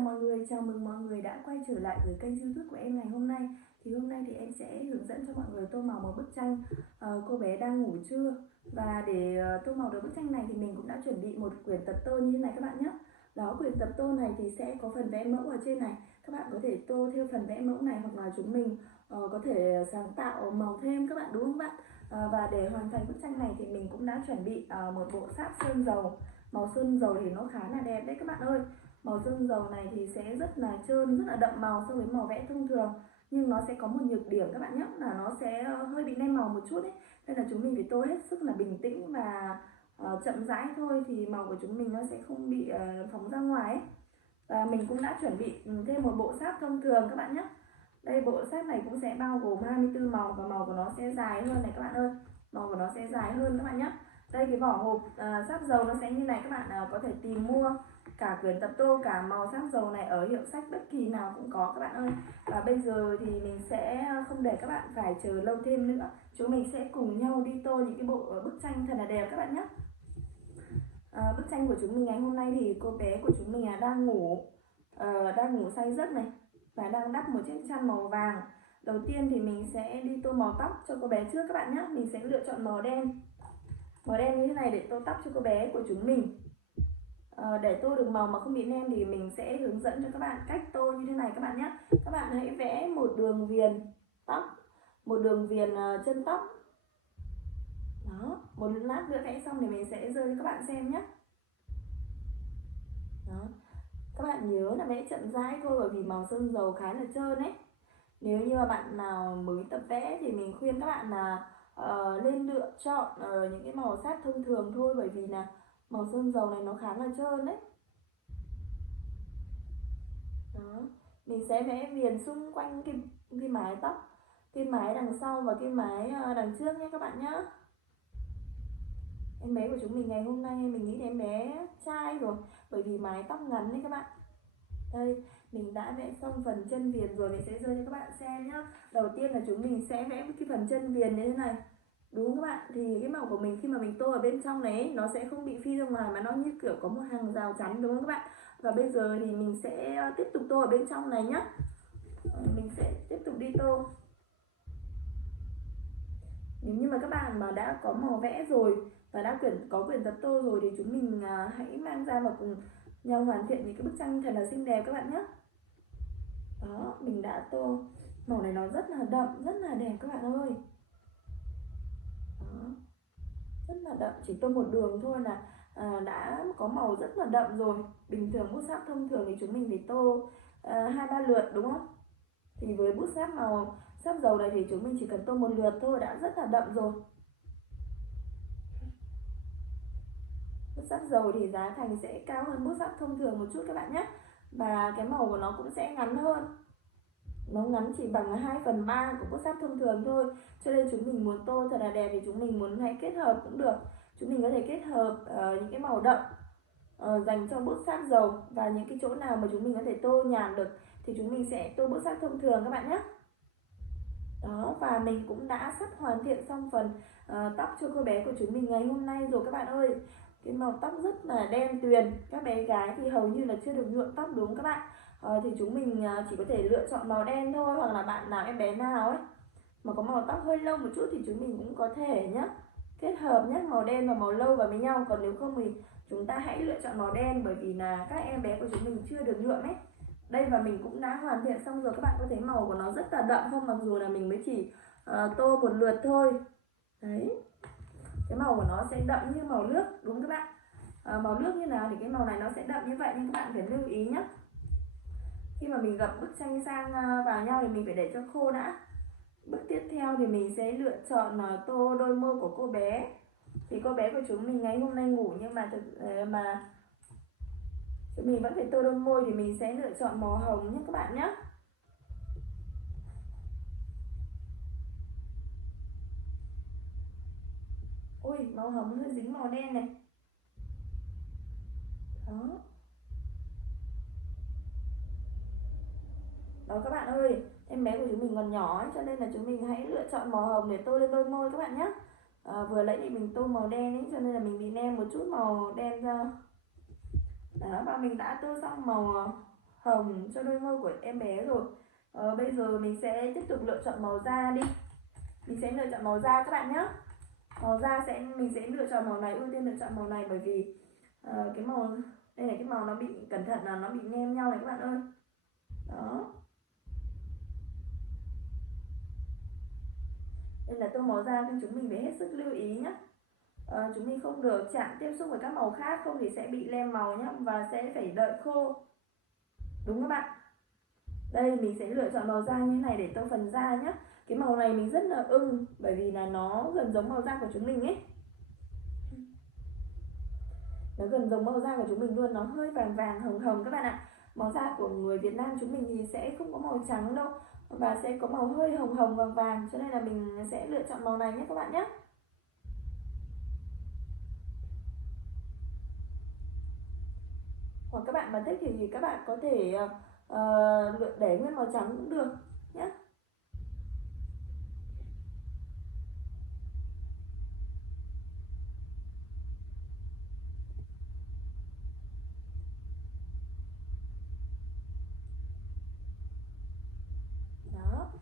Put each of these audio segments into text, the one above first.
mọi người, chào mừng mọi người đã quay trở lại với kênh YouTube của em ngày hôm nay. Thì hôm nay thì em sẽ hướng dẫn cho mọi người tô màu một bức tranh cô bé đang ngủ trưa. Và để tô màu được bức tranh này thì mình cũng đã chuẩn bị một quyển tập tô như thế này các bạn nhé. Đó, quyển tập tô này thì sẽ có phần vẽ mẫu ở trên này. Các bạn có thể tô theo phần vẽ mẫu này, hoặc là chúng mình có thể sáng tạo màu thêm các bạn, đúng không bạn? Và để hoàn thành bức tranh này thì mình cũng đã chuẩn bị một bộ sáp sơn dầu. Màu sơn dầu thì nó khá là đẹp đấy các bạn ơi. Màu sơn dầu này thì sẽ rất là trơn, rất là đậm màu so với màu vẽ thông thường. Nhưng nó sẽ có một nhược điểm các bạn nhé, là nó sẽ hơi bị nem màu một chút ấy. Nên là chúng mình phải tô hết sức là bình tĩnh và chậm rãi thôi, thì màu của chúng mình nó sẽ không bị phóng ra ngoài ấy. Và mình cũng đã chuẩn bị thêm một bộ sáp thông thường các bạn nhé. Đây, bộ sáp này cũng sẽ bao gồm 24 màu và màu của nó sẽ dài hơn này các bạn ơi. Màu của nó sẽ dài hơn các bạn nhé. Đây, cái vỏ hộp sáp dầu nó sẽ như này, các bạn có thể tìm mua cả quyển tập tô, cả màu sáp dầu này ở hiệu sách bất kỳ nào cũng có các bạn ơi. Và bây giờ thì mình sẽ không để các bạn phải chờ lâu thêm nữa. Chúng mình sẽ cùng nhau đi tô những cái bộ bức tranh thật là đẹp các bạn nhé. Bức tranh của chúng mình ngày hôm nay thì cô bé của chúng mình đang ngủ say giấc này, và đang đắp một chiếc chăn màu vàng. Đầu tiên thì mình sẽ đi tô màu tóc cho cô bé trước các bạn nhé. Mình sẽ lựa chọn màu đen như thế này để tô tóc cho cô bé của chúng mình. Để tô được màu mà không bị nem thì mình sẽ hướng dẫn cho các bạn cách tô như thế này các bạn nhé. Các bạn hãy vẽ một đường viền tóc, một đường viền chân tóc. Đó, một lát nữa vẽ xong thì mình sẽ rơi cho các bạn xem nhé. Đó, các bạn nhớ là vẽ chậm rãi thôi, bởi vì màu sơn dầu khá là trơn ấy. Nếu như mà bạn nào mới tập vẽ thì mình khuyên các bạn là nên lựa chọn những cái màu sáp thông thường thôi, bởi vì là màu sơn dầu này nó khá là trơn đấy. Đó, mình sẽ vẽ viền xung quanh cái mái tóc, cái mái đằng sau và cái mái đằng trước nhé các bạn nhé. Em bé của chúng mình ngày hôm nay mình nghĩ em bé trai rồi, bởi vì mái tóc ngắn đấy các bạn. Đây, mình đã vẽ xong phần chân viền rồi, mình sẽ rơi cho các bạn xem nhé. Đầu tiên là chúng mình sẽ vẽ cái phần chân viền như thế này, đúng không các bạn? Thì cái màu của mình khi mà mình tô ở bên trong này nó sẽ không bị phi ra ngoài, mà nó như kiểu có một hàng rào chắn, đúng không các bạn? Và bây giờ thì mình sẽ tiếp tục tô ở bên trong này nhé. Mình sẽ tiếp tục đi tô. Nếu như mà các bạn mà đã có màu vẽ rồi và đã có quyển tập tô rồi thì chúng mình hãy mang ra và cùng nhau hoàn thiện những cái bức tranh thật là xinh đẹp các bạn nhé. Đó, mình đã tô màu này, nó rất là đậm, rất là đẹp các bạn ơi. Đó, rất là đậm, chỉ tô một đường thôi là đã có màu rất là đậm rồi. Bình thường bút sáp thông thường thì chúng mình phải tô 2-3 lượt, đúng không? Thì với bút sáp màu sáp dầu này thì chúng mình chỉ cần tô một lượt thôi đã rất là đậm rồi. Bút sáp dầu thì giá thành sẽ cao hơn bút sáp thông thường một chút các bạn nhé. Và cái màu của nó cũng sẽ ngắn hơn. Nó ngắn chỉ bằng 2/3 của bút sáp thông thường thôi. Cho nên chúng mình muốn tô thật là đẹp thì chúng mình muốn hãy kết hợp cũng được. Chúng mình có thể kết hợp những cái màu đậm dành cho bút sáp dầu, và những cái chỗ nào mà chúng mình có thể tô nhàn được thì chúng mình sẽ tô bút sáp thông thường các bạn nhé. Đó, và mình cũng đã sắp hoàn thiện xong phần tóc cho cô bé của chúng mình ngày hôm nay rồi các bạn ơi. Cái màu tóc rất là đen tuyền. Các bé gái thì hầu như là chưa được nhuộm tóc, đúng không các bạn? Thì chúng mình chỉ có thể lựa chọn màu đen thôi, hoặc là bạn nào, em bé nào ấy mà có màu tóc hơi lâu một chút thì chúng mình cũng có thể nhé, kết hợp nhé, màu đen và màu lâu vào với nhau. Còn nếu không thì chúng ta hãy lựa chọn màu đen, bởi vì là các em bé của chúng mình chưa được nhuộm ấy. Đây, và mình cũng đã hoàn thiện xong rồi, các bạn có thấy màu của nó rất là đậm không? Mặc dù là mình mới chỉ tô một lượt thôi. Đấy, cái màu của nó sẽ đậm như màu nước, đúng các bạn? Màu nước như nào thì cái màu này nó sẽ đậm như vậy, nhưng các bạn phải lưu ý nhé. Khi mà mình gập bức tranh sang vào nhau thì mình phải để cho khô đã. Bước tiếp theo thì mình sẽ lựa chọn tô đôi môi của cô bé. Thì cô bé của chúng mình ngày hôm nay ngủ, nhưng mà chúng mình vẫn phải tô đôi môi, thì mình sẽ lựa chọn màu hồng nhé các bạn nhé. Ui, màu hồng hơi dính màu đen này. Đó. Đó các bạn ơi, em bé của chúng mình còn nhỏ ấy, cho nên là chúng mình hãy lựa chọn màu hồng để tô lên đôi môi các bạn nhé. Vừa nãy thì mình tô màu đen ấy, cho nên là mình bị nem một chút màu đen ra. Đó, và mình đã tô xong màu hồng cho đôi môi của em bé rồi. Bây giờ mình sẽ tiếp tục lựa chọn màu da đi. Mình sẽ lựa chọn màu da các bạn nhé. Màu da mình sẽ lựa chọn màu này, ưu tiên lựa chọn màu này bởi vì cái màu đây là cái màu nó bị, cẩn thận là nó bị nhem nhau này các bạn ơi. Đó. Đây là tông màu da, chúng mình phải hết sức lưu ý nhé. Chúng mình không được chạm tiếp xúc với các màu khác, không thì sẽ bị lem màu nhé, và sẽ phải đợi khô. Đúng các bạn. Đây mình sẽ lựa chọn màu da như này để tô phần da nhé. Cái màu này mình rất là ưng bởi vì là nó gần giống màu da của chúng mình ấy. Nó gần giống màu da của chúng mình luôn, nó hơi vàng vàng hồng hồng các bạn ạ. Màu da của người Việt Nam chúng mình thì sẽ không có màu trắng đâu, và sẽ có màu hơi hồng hồng vàng vàng, cho nên là mình sẽ lựa chọn màu này nhé các bạn nhé. Hoặc các bạn mà thích thì các bạn có thể để nguyên màu trắng cũng được nhé. Đó.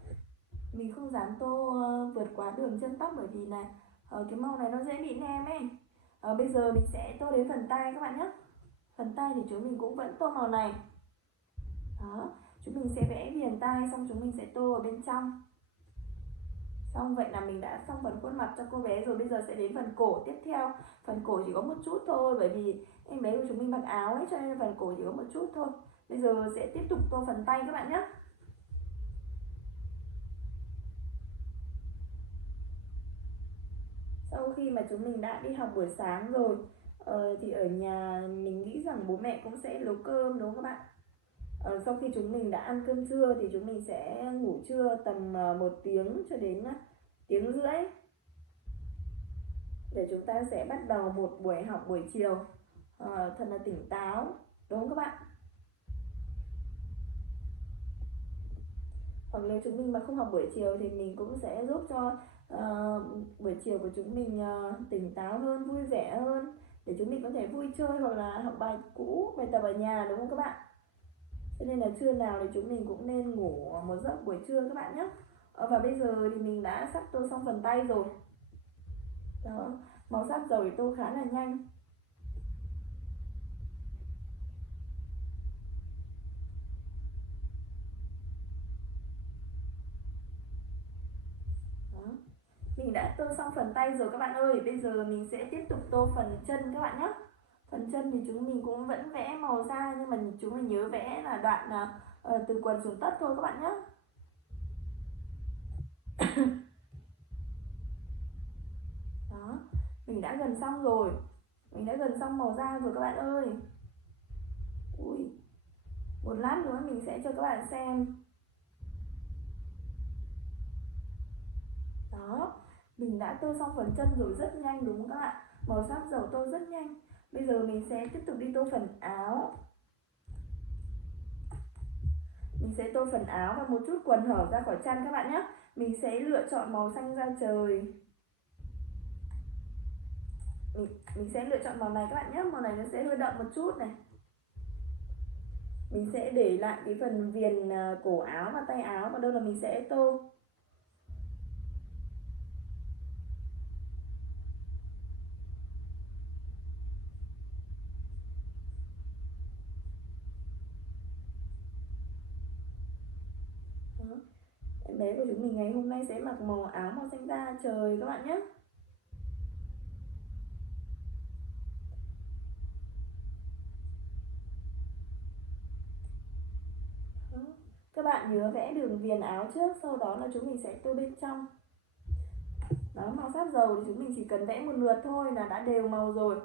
Mình không dám tô vượt quá đường chân tóc bởi vì là cái màu này nó dễ bị nem ấy. Bây giờ mình sẽ tô đến phần tai các bạn nhé. Phần tay thì chúng mình cũng vẫn tô màu này. Đó, chúng mình sẽ vẽ viền tai xong chúng mình sẽ tô ở bên trong. Xong vậy là mình đã xong phần khuôn mặt cho cô bé rồi. Bây giờ sẽ đến phần cổ tiếp theo. Phần cổ chỉ có một chút thôi bởi vì em bé của chúng mình mặc áo ấy, cho nên phần cổ chỉ có một chút thôi. Bây giờ sẽ tiếp tục tô phần tay các bạn nhé. Sau khi mà chúng mình đã đi học buổi sáng rồi thì ở nhà mình nghĩ rằng bố mẹ cũng sẽ nấu cơm đúng không các bạn? Sau khi chúng mình đã ăn cơm trưa thì chúng mình sẽ ngủ trưa tầm 1 tiếng cho đến tiếng rưỡi để chúng ta sẽ bắt đầu một buổi học buổi chiều thật là tỉnh táo, đúng không các bạn? Hoặc nếu chúng mình mà không học buổi chiều thì mình cũng sẽ giúp cho buổi chiều của chúng mình tỉnh táo hơn, vui vẻ hơn, để chúng mình có thể vui chơi hoặc là học bài cũ, bài tập ở nhà, đúng không các bạn? Cho nên là trưa nào thì chúng mình cũng nên ngủ một giấc buổi trưa các bạn nhé. Và bây giờ thì mình đã sắp tô xong phần tay rồi. Đó, màu sắc dầu thì tô khá là nhanh. Đó. Mình đã tô xong phần tay rồi các bạn ơi. Bây giờ mình sẽ tiếp tục tô phần chân các bạn nhé. Phần chân thì chúng mình cũng vẫn vẽ màu da, nhưng mà chúng mình nhớ vẽ là đoạn từ quần xuống tất thôi các bạn nhé. Đó, mình đã gần xong rồi. Mình đã gần xong màu da rồi các bạn ơi. Ui, một lát nữa mình sẽ cho các bạn xem. Đó, mình đã tô xong phần chân rồi, rất nhanh đúng không các bạn? Màu sắc dầu tô rất nhanh. Bây giờ mình sẽ tiếp tục đi tô phần áo. Mình sẽ tô phần áo và một chút quần hở ra khỏi chân các bạn nhé. Mình sẽ lựa chọn màu xanh da trời. Mình sẽ lựa chọn màu này các bạn nhé. Màu này nó sẽ hơi đậm một chút này. Mình sẽ để lại cái phần viền cổ áo và tay áo, và đâu là mình sẽ tô. Đó. Em bé của chúng mình ngày hôm nay sẽ mặc màu áo màu xanh da trời các bạn nhé. Đó. Các bạn nhớ vẽ đường viền áo trước, sau đó là chúng mình sẽ tô bên trong. Đó, màu sắc dầu thì chúng mình chỉ cần vẽ một lượt thôi là đã đều màu rồi.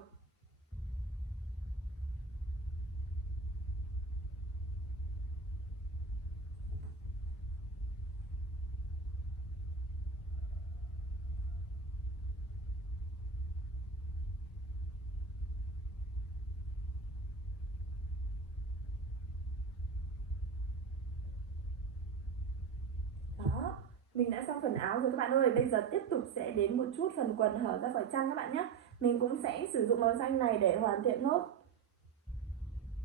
Đó, mình đã xong phần áo rồi các bạn ơi. Bây giờ tiếp tục sẽ đến một chút phần quần hở ra khỏi chân các bạn nhé. Mình cũng sẽ sử dụng màu xanh này để hoàn thiện nốt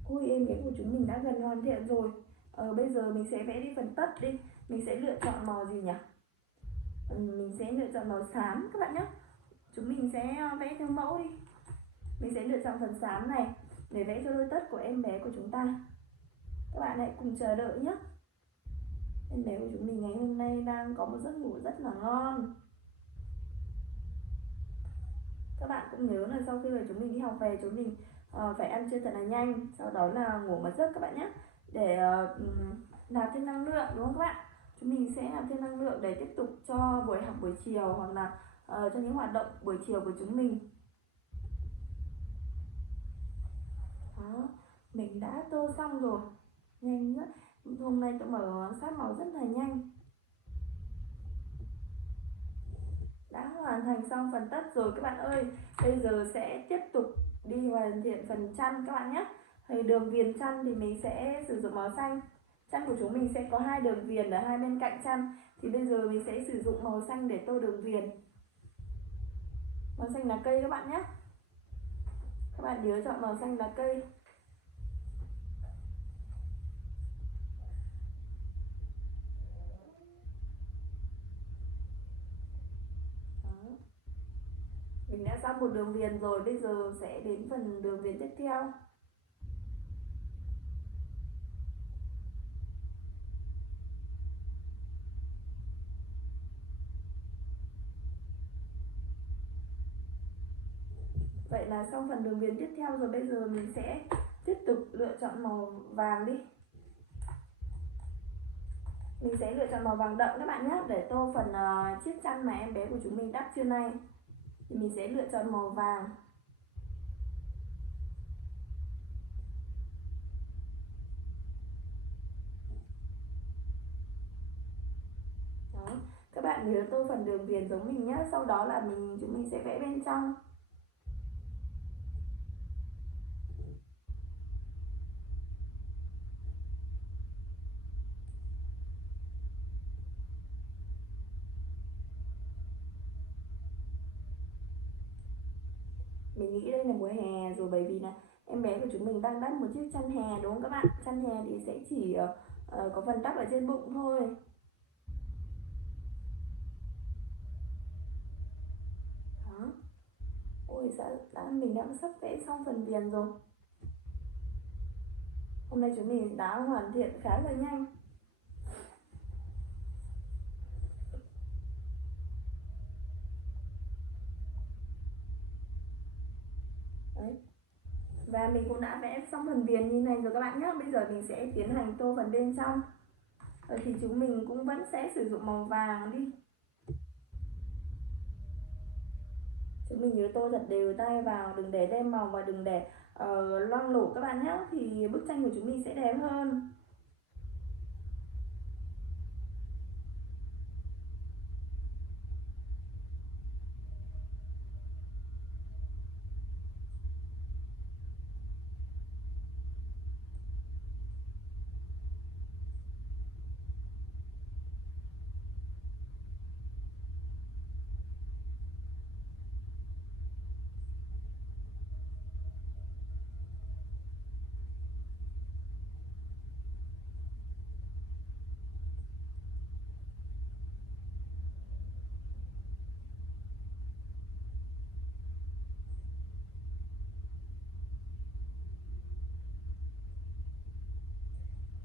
Ôi em bé của chúng mình đã gần hoàn thiện rồi. Bây giờ mình sẽ vẽ đi phần tất đi. Mình sẽ lựa chọn màu gì nhỉ? Mình sẽ lựa chọn màu xám các bạn nhé. Chúng mình sẽ vẽ theo mẫu đi. Mình sẽ lựa chọn phần xám này để vẽ cho đôi tất của em bé của chúng ta. Các bạn hãy cùng chờ đợi nhé. Em bé của chúng mình ngày hôm nay đang có một giấc ngủ rất là ngon. Các bạn cũng nhớ là sau khi mà chúng mình đi học về, chúng mình phải ăn trưa thật là nhanh, sau đó là ngủ một giấc các bạn nhé, để nạp thêm năng lượng, đúng không các bạn? Chúng mình sẽ nạp thêm năng lượng để tiếp tục cho buổi học buổi chiều, hoặc là cho những hoạt động buổi chiều của chúng mình. Đó, mình đã tô xong rồi, nhanh rất. Hôm nay tôi mở sát màu rất là nhanh. Đã hoàn thành xong phần tất rồi các bạn ơi. Bây giờ sẽ tiếp tục đi hoàn thiện phần chăn các bạn nhé. Thì đường viền chăn thì mình sẽ sử dụng màu xanh. Chăn của chúng mình sẽ có hai đường viền ở hai bên cạnh chăn. Thì bây giờ mình sẽ sử dụng màu xanh để tô đường viền. Màu xanh là cây các bạn nhé. Các bạn nhớ chọn màu xanh là cây. Đó. Mình đã xong một đường viền rồi, bây giờ sẽ đến phần đường viền tiếp theo. Vậy là xong phần đường viền tiếp theo rồi, bây giờ mình sẽ tiếp tục lựa chọn màu vàng đi. Mình sẽ lựa chọn màu vàng đậm các bạn nhé, để tô phần chiếc chăn mà em bé của chúng mình đắp trưa nay. Thì mình sẽ lựa chọn màu vàng. Đó. Các bạn nhớ tô phần đường viền giống mình nhé, sau đó là chúng mình sẽ vẽ bên trong. Mình nghĩ đây là mùa hè rồi, bởi vì là em bé của chúng mình đang đắp một chiếc chăn hè, đúng không các bạn? Chăn hè thì sẽ chỉ có phần đắp ở trên bụng thôi. Đó. Ôi mình đã sắp vẽ xong phần viền rồi. Hôm nay chúng mình đã hoàn thiện khá là nhanh. Đấy. Và mình cũng đã vẽ xong phần viền như này rồi các bạn nhé. Bây giờ mình sẽ tiến hành tô phần bên trong. Thì chúng mình cũng vẫn sẽ sử dụng màu vàng đi. Chúng mình nhớ tô thật đều tay vào, đừng để đem màu và đừng để loang lổ các bạn nhé. Thì bức tranh của chúng mình sẽ đẹp hơn.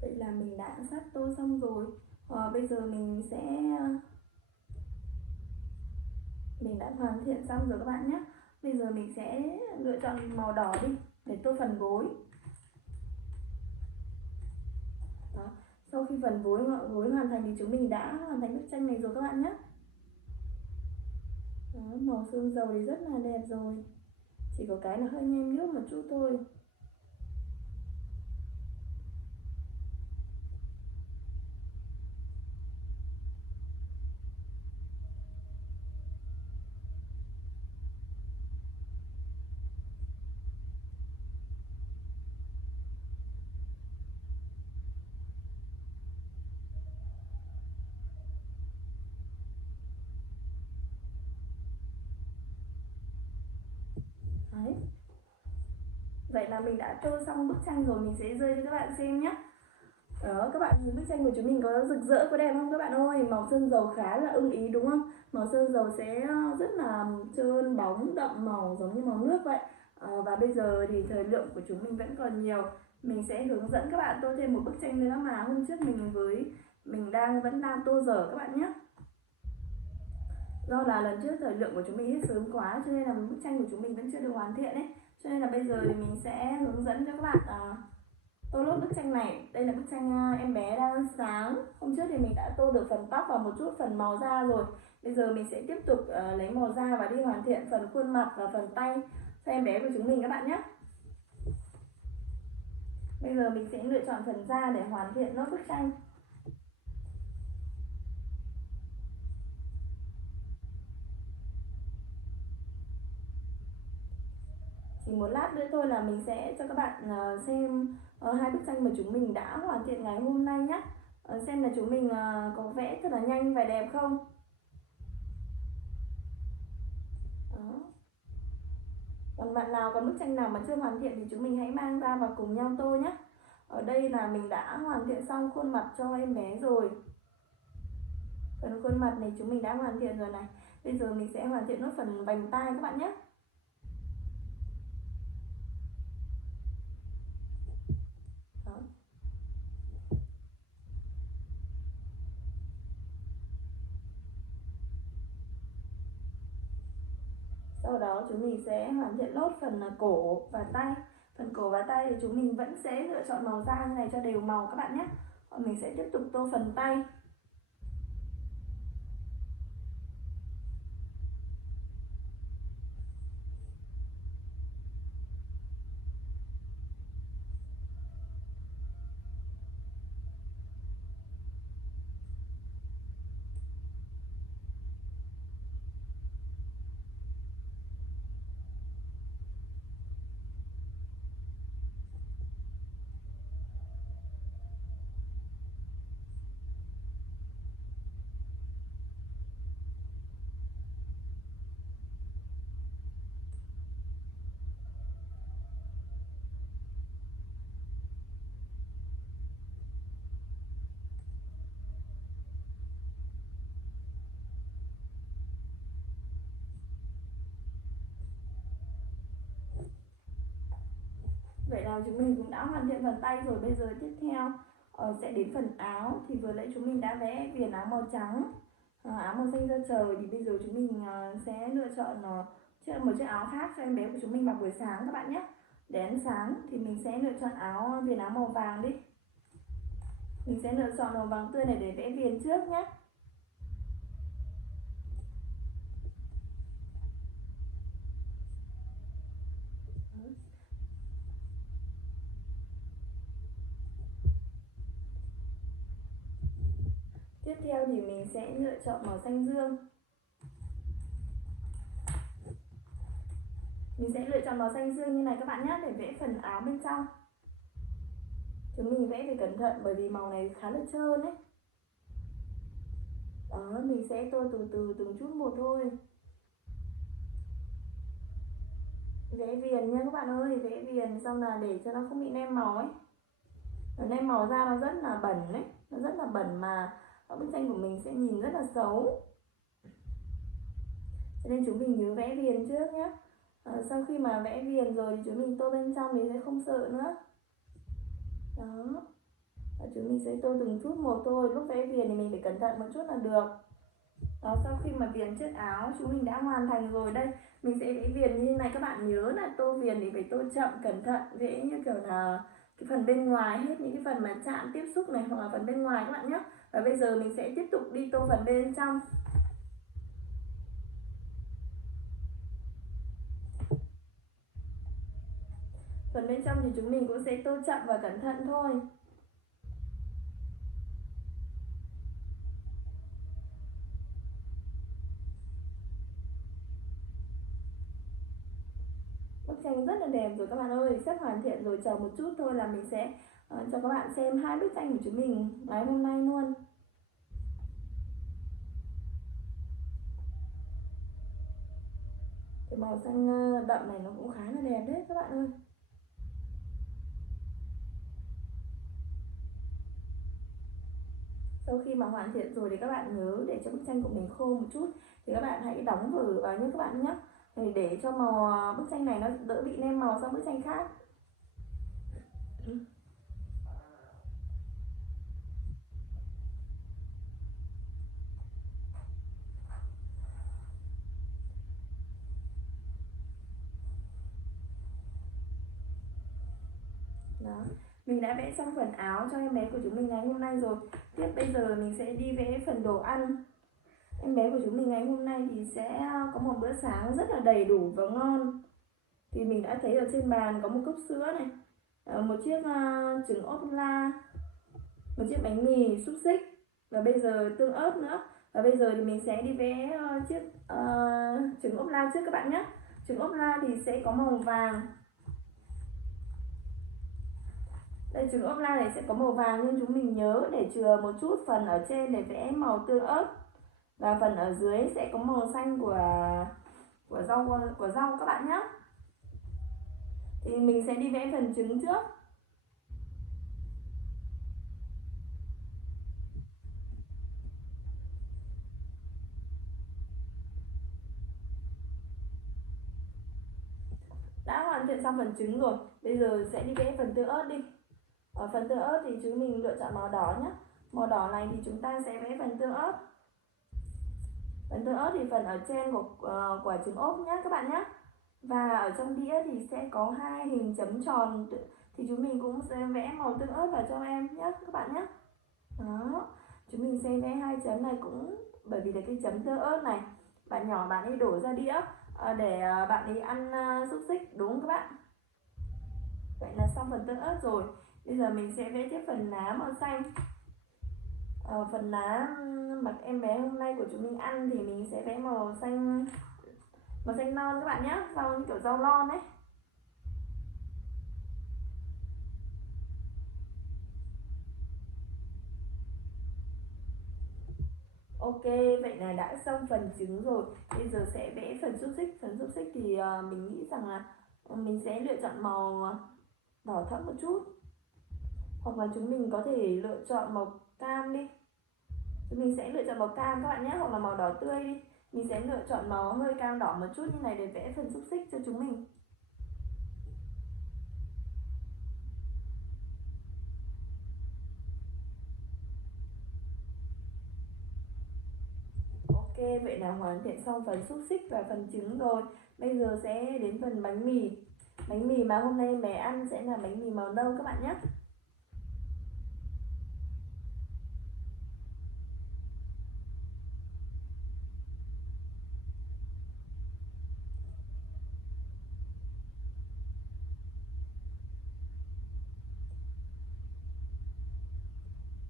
Vậy là mình đã sắp tô xong rồi. Bây giờ mình đã hoàn thiện xong rồi các bạn nhé. Bây giờ mình sẽ lựa chọn màu đỏ đi để tô phần gối. Đó. Sau khi phần gối hoàn thành thì chúng mình đã hoàn thành bức tranh này rồi các bạn nhé. Đó, màu sơn dầu thì rất là đẹp rồi, chỉ có cái là hơi nhem nhuốc một chút thôi. Đấy. Vậy là mình đã tô xong bức tranh rồi, mình sẽ rơi cho các bạn xem nhé. Đó, các bạn nhìn bức tranh của chúng mình có rực rỡ, có đẹp không các bạn ơi? Màu sơn dầu khá là ưng ý đúng không? Màu sơn dầu sẽ rất là trơn bóng, đậm màu giống như màu nước vậy. Và bây giờ thì thời lượng của chúng mình vẫn còn nhiều. Mình sẽ hướng dẫn các bạn tô thêm một bức tranh nữa mà hôm trước mình vẫn đang tô dở các bạn nhé. Do là lần trước thời lượng của chúng mình hết sớm quá cho nên là bức tranh của chúng mình vẫn chưa được hoàn thiện ấy. Cho nên là bây giờ thì mình sẽ hướng dẫn cho các bạn tô lốt bức tranh này. Đây là bức tranh em bé đang sáng. Hôm trước thì mình đã tô được phần tóc và một chút phần màu da rồi. Bây giờ mình sẽ tiếp tục lấy màu da và đi hoàn thiện phần khuôn mặt và phần tay cho em bé của chúng mình các bạn nhé. Bây giờ mình sẽ lựa chọn phần da để hoàn thiện nốt bức tranh. Chỉ một lát nữa thôi là mình sẽ cho các bạn xem hai bức tranh mà chúng mình đã hoàn thiện ngày hôm nay nhé. Xem là chúng mình có vẽ thật là nhanh và đẹp không. Đó. Còn bạn nào còn bức tranh nào mà chưa hoàn thiện thì chúng mình hãy mang ra và cùng nhau tô nhé. Ở đây là mình đã hoàn thiện xong khuôn mặt cho em bé rồi. Phần khuôn mặt này chúng mình đã hoàn thiện rồi này. Bây giờ mình sẽ hoàn thiện nốt phần vành tai các bạn nhé. Đó. Sau đó chúng mình sẽ hoàn thiện nốt phần cổ và tay. Phần cổ và tay thì chúng mình vẫn sẽ lựa chọn màu da như này cho đều màu các bạn nhé. Mình sẽ tiếp tục tô phần tay. Vậy là chúng mình cũng đã hoàn thiện phần tay rồi. Bây giờ tiếp theo sẽ đến phần áo. Thì vừa nãy chúng mình đã vẽ viền áo màu trắng, áo màu xanh da trời. Thì bây giờ chúng mình sẽ lựa chọn một chiếc áo khác cho em bé của chúng mình vào buổi sáng các bạn nhé. Để ăn sáng thì mình sẽ lựa chọn viền áo màu vàng đi. Mình sẽ lựa chọn màu vàng tươi này để vẽ viền trước nhé. Tiếp theo thì mình sẽ lựa chọn màu xanh dương. Mình sẽ lựa chọn màu xanh dương như này các bạn nhé, để vẽ phần áo bên trong. Chúng mình vẽ phải cẩn thận bởi vì màu này khá là trơn ấy. Đó, mình sẽ tô từ từ từng chút một thôi. Vẽ viền nha các bạn ơi, vẽ viền xong là để cho nó không bị nem màu ấy. Nó nem màu ra nó rất là bẩn đấy, nó rất là bẩn mà bức tranh của mình sẽ nhìn rất là xấu. Cho nên chúng mình nhớ vẽ viền trước nhé. Sau khi mà vẽ viền rồi thì chúng mình tô bên trong thì sẽ không sợ nữa. Đó. Và chúng mình sẽ tô từng chút một thôi. Lúc vẽ viền thì mình phải cẩn thận một chút là được. Đó, sau khi mà viền chiếc áo chúng mình đã hoàn thành rồi. Đây, mình sẽ vẽ viền như thế này. Các bạn nhớ là tô viền thì phải tô chậm, cẩn thận. Vẽ như kiểu là cái phần bên ngoài hết, những cái phần mà chạm tiếp xúc này hoặc là phần bên ngoài các bạn nhé. Và bây giờ mình sẽ tiếp tục đi tô phần bên trong. Phần bên trong thì chúng mình cũng sẽ tô chậm và cẩn thận thôi. Bức tranh rất là đẹp rồi các bạn ơi, sắp hoàn thiện rồi, chờ một chút thôi là mình sẽ cho các bạn xem hai bức tranh của chúng mình ngày hôm nay luôn. Cái màu xanh đậm này nó cũng khá là đẹp đấy các bạn ơi. Sau khi mà hoàn thiện rồi thì các bạn nhớ để cho bức tranh của mình khô một chút thì các bạn hãy đóng vở vào nhé các bạn nhé, để cho màu bức tranh này nó đỡ bị nêm màu sang bức tranh khác. Đó, mình đã vẽ xong phần áo cho em bé của chúng mình ngày hôm nay rồi. Tiếp bây giờ mình sẽ đi vẽ phần đồ ăn. Em bé của chúng mình ngày hôm nay thì sẽ có một bữa sáng rất là đầy đủ và ngon. Thì mình đã thấy ở trên bàn có một cốc sữa này, một chiếc trứng ốp la, một chiếc bánh mì xúc xích và bây giờ tương ớt nữa. Và bây giờ thì mình sẽ đi vẽ chiếc trứng ốp la trước các bạn nhé. Trứng ốp la thì sẽ có màu vàng. Đây, trứng ốp la này sẽ có màu vàng nhưng chúng mình nhớ để chừa một chút phần ở trên để vẽ màu tương ớt. Và phần ở dưới sẽ có màu xanh của rau các bạn nhé. Thì mình sẽ đi vẽ phần trứng trước. Đã hoàn thiện xong phần trứng rồi, bây giờ sẽ đi vẽ phần tương ớt đi. Ở phần tương ớt thì chúng mình lựa chọn màu đỏ nhé. Màu đỏ này thì chúng ta sẽ vẽ phần tương ớt. Phần tương ớt thì phần ở trên của quả trứng ốp nhé các bạn nhé. Và ở trong đĩa thì sẽ có hai hình chấm tròn, thì chúng mình cũng sẽ vẽ màu tương ớt vào cho em nhé các bạn nhé. Đó, chúng mình sẽ vẽ hai chấm này cũng bởi vì là cái chấm tương ớt này bạn nhỏ bạn ấy đổ ra đĩa để bạn ấy ăn xúc xích, đúng không các bạn? Vậy là xong phần tương ớt rồi. Bây giờ mình sẽ vẽ tiếp phần lá màu xanh. Phần lá mà em bé hôm nay của chúng mình ăn thì mình sẽ vẽ màu xanh non các bạn nhé, rau như kiểu rau lon ấy. Ok, vậy là đã xong phần trứng rồi. Bây giờ sẽ vẽ phần xúc xích. Phần xúc xích thì mình nghĩ rằng là mình sẽ lựa chọn màu đỏ thẫm một chút, hoặc là chúng mình có thể lựa chọn màu cam đi. Chúng mình sẽ lựa chọn màu cam các bạn nhé, hoặc là màu đỏ tươi đi. Mình sẽ lựa chọn màu hơi cam đỏ một chút như này để vẽ phần xúc xích cho chúng mình. Ok, vậy là hoàn thiện xong phần xúc xích và phần trứng rồi. Bây giờ sẽ đến phần bánh mì. Bánh mì mà hôm nay bé ăn sẽ là bánh mì màu nâu các bạn nhé.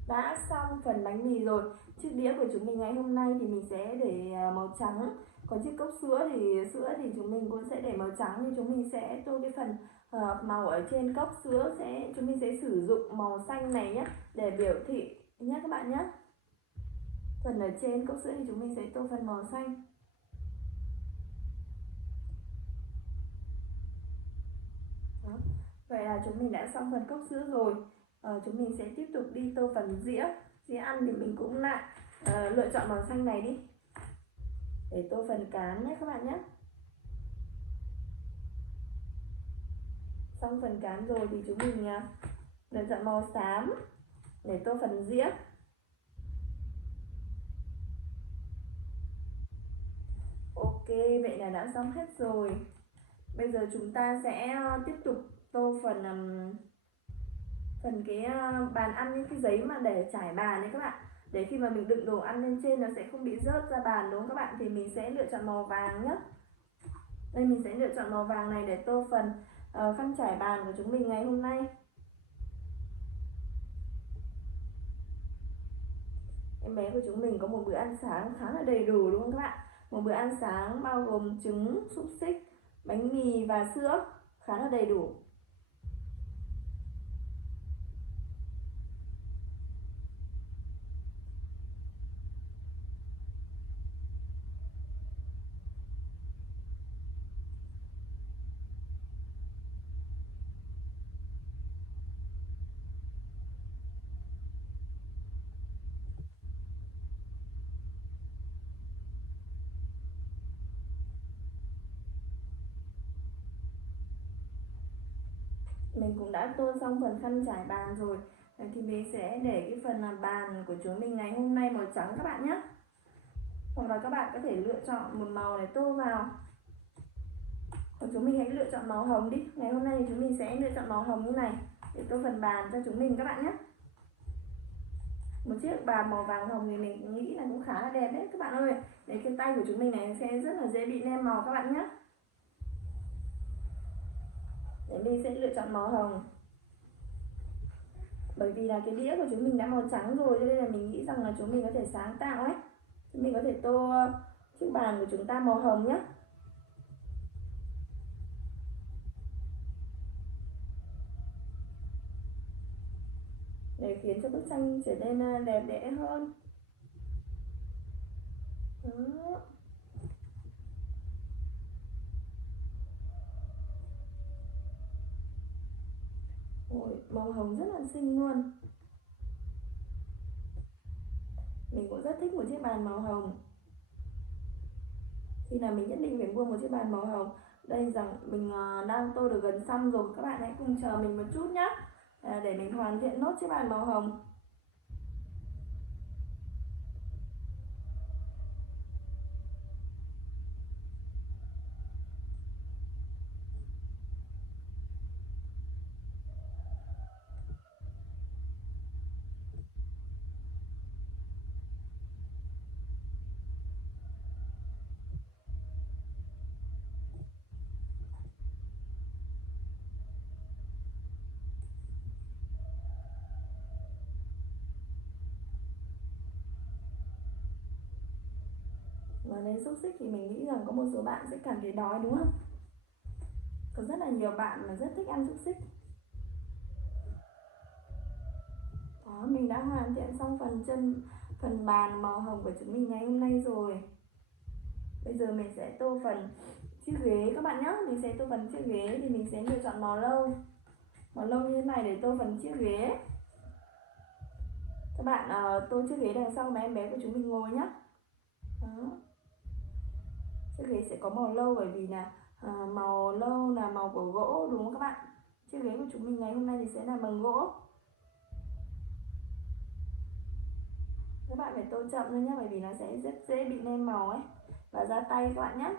Đã xong phần bánh mì rồi. Chiếc đĩa của chúng mình ngày hôm nay thì mình sẽ để màu trắng. Còn chiếc cốc sữa thì chúng mình cũng sẽ để màu trắng, thì chúng mình sẽ tô cái phần màu ở trên cốc sữa, chúng mình sẽ sử dụng màu xanh này nhé để biểu thị nhé các bạn nhé. Phần ở trên cốc sữa thì chúng mình sẽ tô phần màu xanh. Đó. Vậy là chúng mình đã xong phần cốc sữa rồi. Chúng mình sẽ tiếp tục đi tô phần dĩa. Dĩa ăn thì mình cũng lại lựa chọn màu xanh này đi để tô phần cán nhé các bạn nhé. Xong phần cán rồi thì chúng mình lựa chọn màu xám để tô phần dĩa. Ok, vậy là đã xong hết rồi. Bây giờ chúng ta sẽ tiếp tục tô phần cái bàn ăn, những cái giấy mà để trải bàn đấy các bạn, để khi mà mình đựng đồ ăn lên trên nó sẽ không bị rớt ra bàn, đúng không các bạn? Thì mình sẽ lựa chọn màu vàng nhé. Đây, mình sẽ lựa chọn màu vàng này để tô phần khăn trải bàn của chúng mình ngày hôm nay. Em bé của chúng mình có một bữa ăn sáng khá là đầy đủ, đúng không các bạn? Một bữa ăn sáng bao gồm trứng, xúc xích, bánh mì và sữa, khá là đầy đủ. Mình cũng đã tô xong phần khăn trải bàn rồi. Thì mình sẽ để cái phần làm bàn của chúng mình ngày hôm nay màu trắng các bạn nhé. Hoặc là các bạn có thể lựa chọn một màu để tô vào. Còn chúng mình hãy lựa chọn màu hồng đi. Ngày hôm nay thì chúng mình sẽ lựa chọn màu hồng như này để tô phần bàn cho chúng mình các bạn nhé. Một chiếc bàn màu vàng hồng thì mình nghĩ là cũng khá là đẹp đấy các bạn ơi. Để cái tay của chúng mình này sẽ rất là dễ bị nem màu các bạn nhé. Để mình sẽ lựa chọn màu hồng. Bởi vì là cái đĩa của chúng mình đã màu trắng rồi, cho nên là mình nghĩ rằng là chúng mình có thể sáng tạo ấy. Chúng mình có thể tô chiếc bàn của chúng ta màu hồng nhé. Để khiến cho bức tranh trở nên đẹp đẽ hơn. Đó. Ôi, màu hồng rất là xinh luôn. Mình cũng rất thích một chiếc bàn màu hồng. Khi nào mình nhất định phải mua một chiếc bàn màu hồng. Đây rằng mình đang tô được gần xong rồi. Các bạn hãy cùng chờ mình một chút nhé. Để mình hoàn thiện nốt chiếc bàn màu hồng. Và đến xúc xích thì mình nghĩ rằng có một số bạn sẽ cảm thấy đói đúng không? Có rất là nhiều bạn mà rất thích ăn xúc xích. Đó, mình đã hoàn thiện xong phần bàn màu hồng của chúng mình ngày hôm nay rồi. Bây giờ mình sẽ tô phần chiếc ghế các bạn nhé. Mình sẽ tô phần chiếc ghế thì mình sẽ lựa chọn màu lâu. Màu lâu như thế này để tô phần chiếc ghế. Các bạn tô chiếc ghế đằng sau mà em bé của chúng mình ngồi nhé. Đó. Chiếc ghế sẽ có màu lâu bởi vì là màu lâu là màu của gỗ đúng không các bạn? Chiếc ghế của chúng mình ngày hôm nay thì sẽ là bằng gỗ. Các bạn phải tô chậm thôi nhé, bởi vì nó sẽ rất dễ bị nem màu ấy và ra tay các bạn nhé.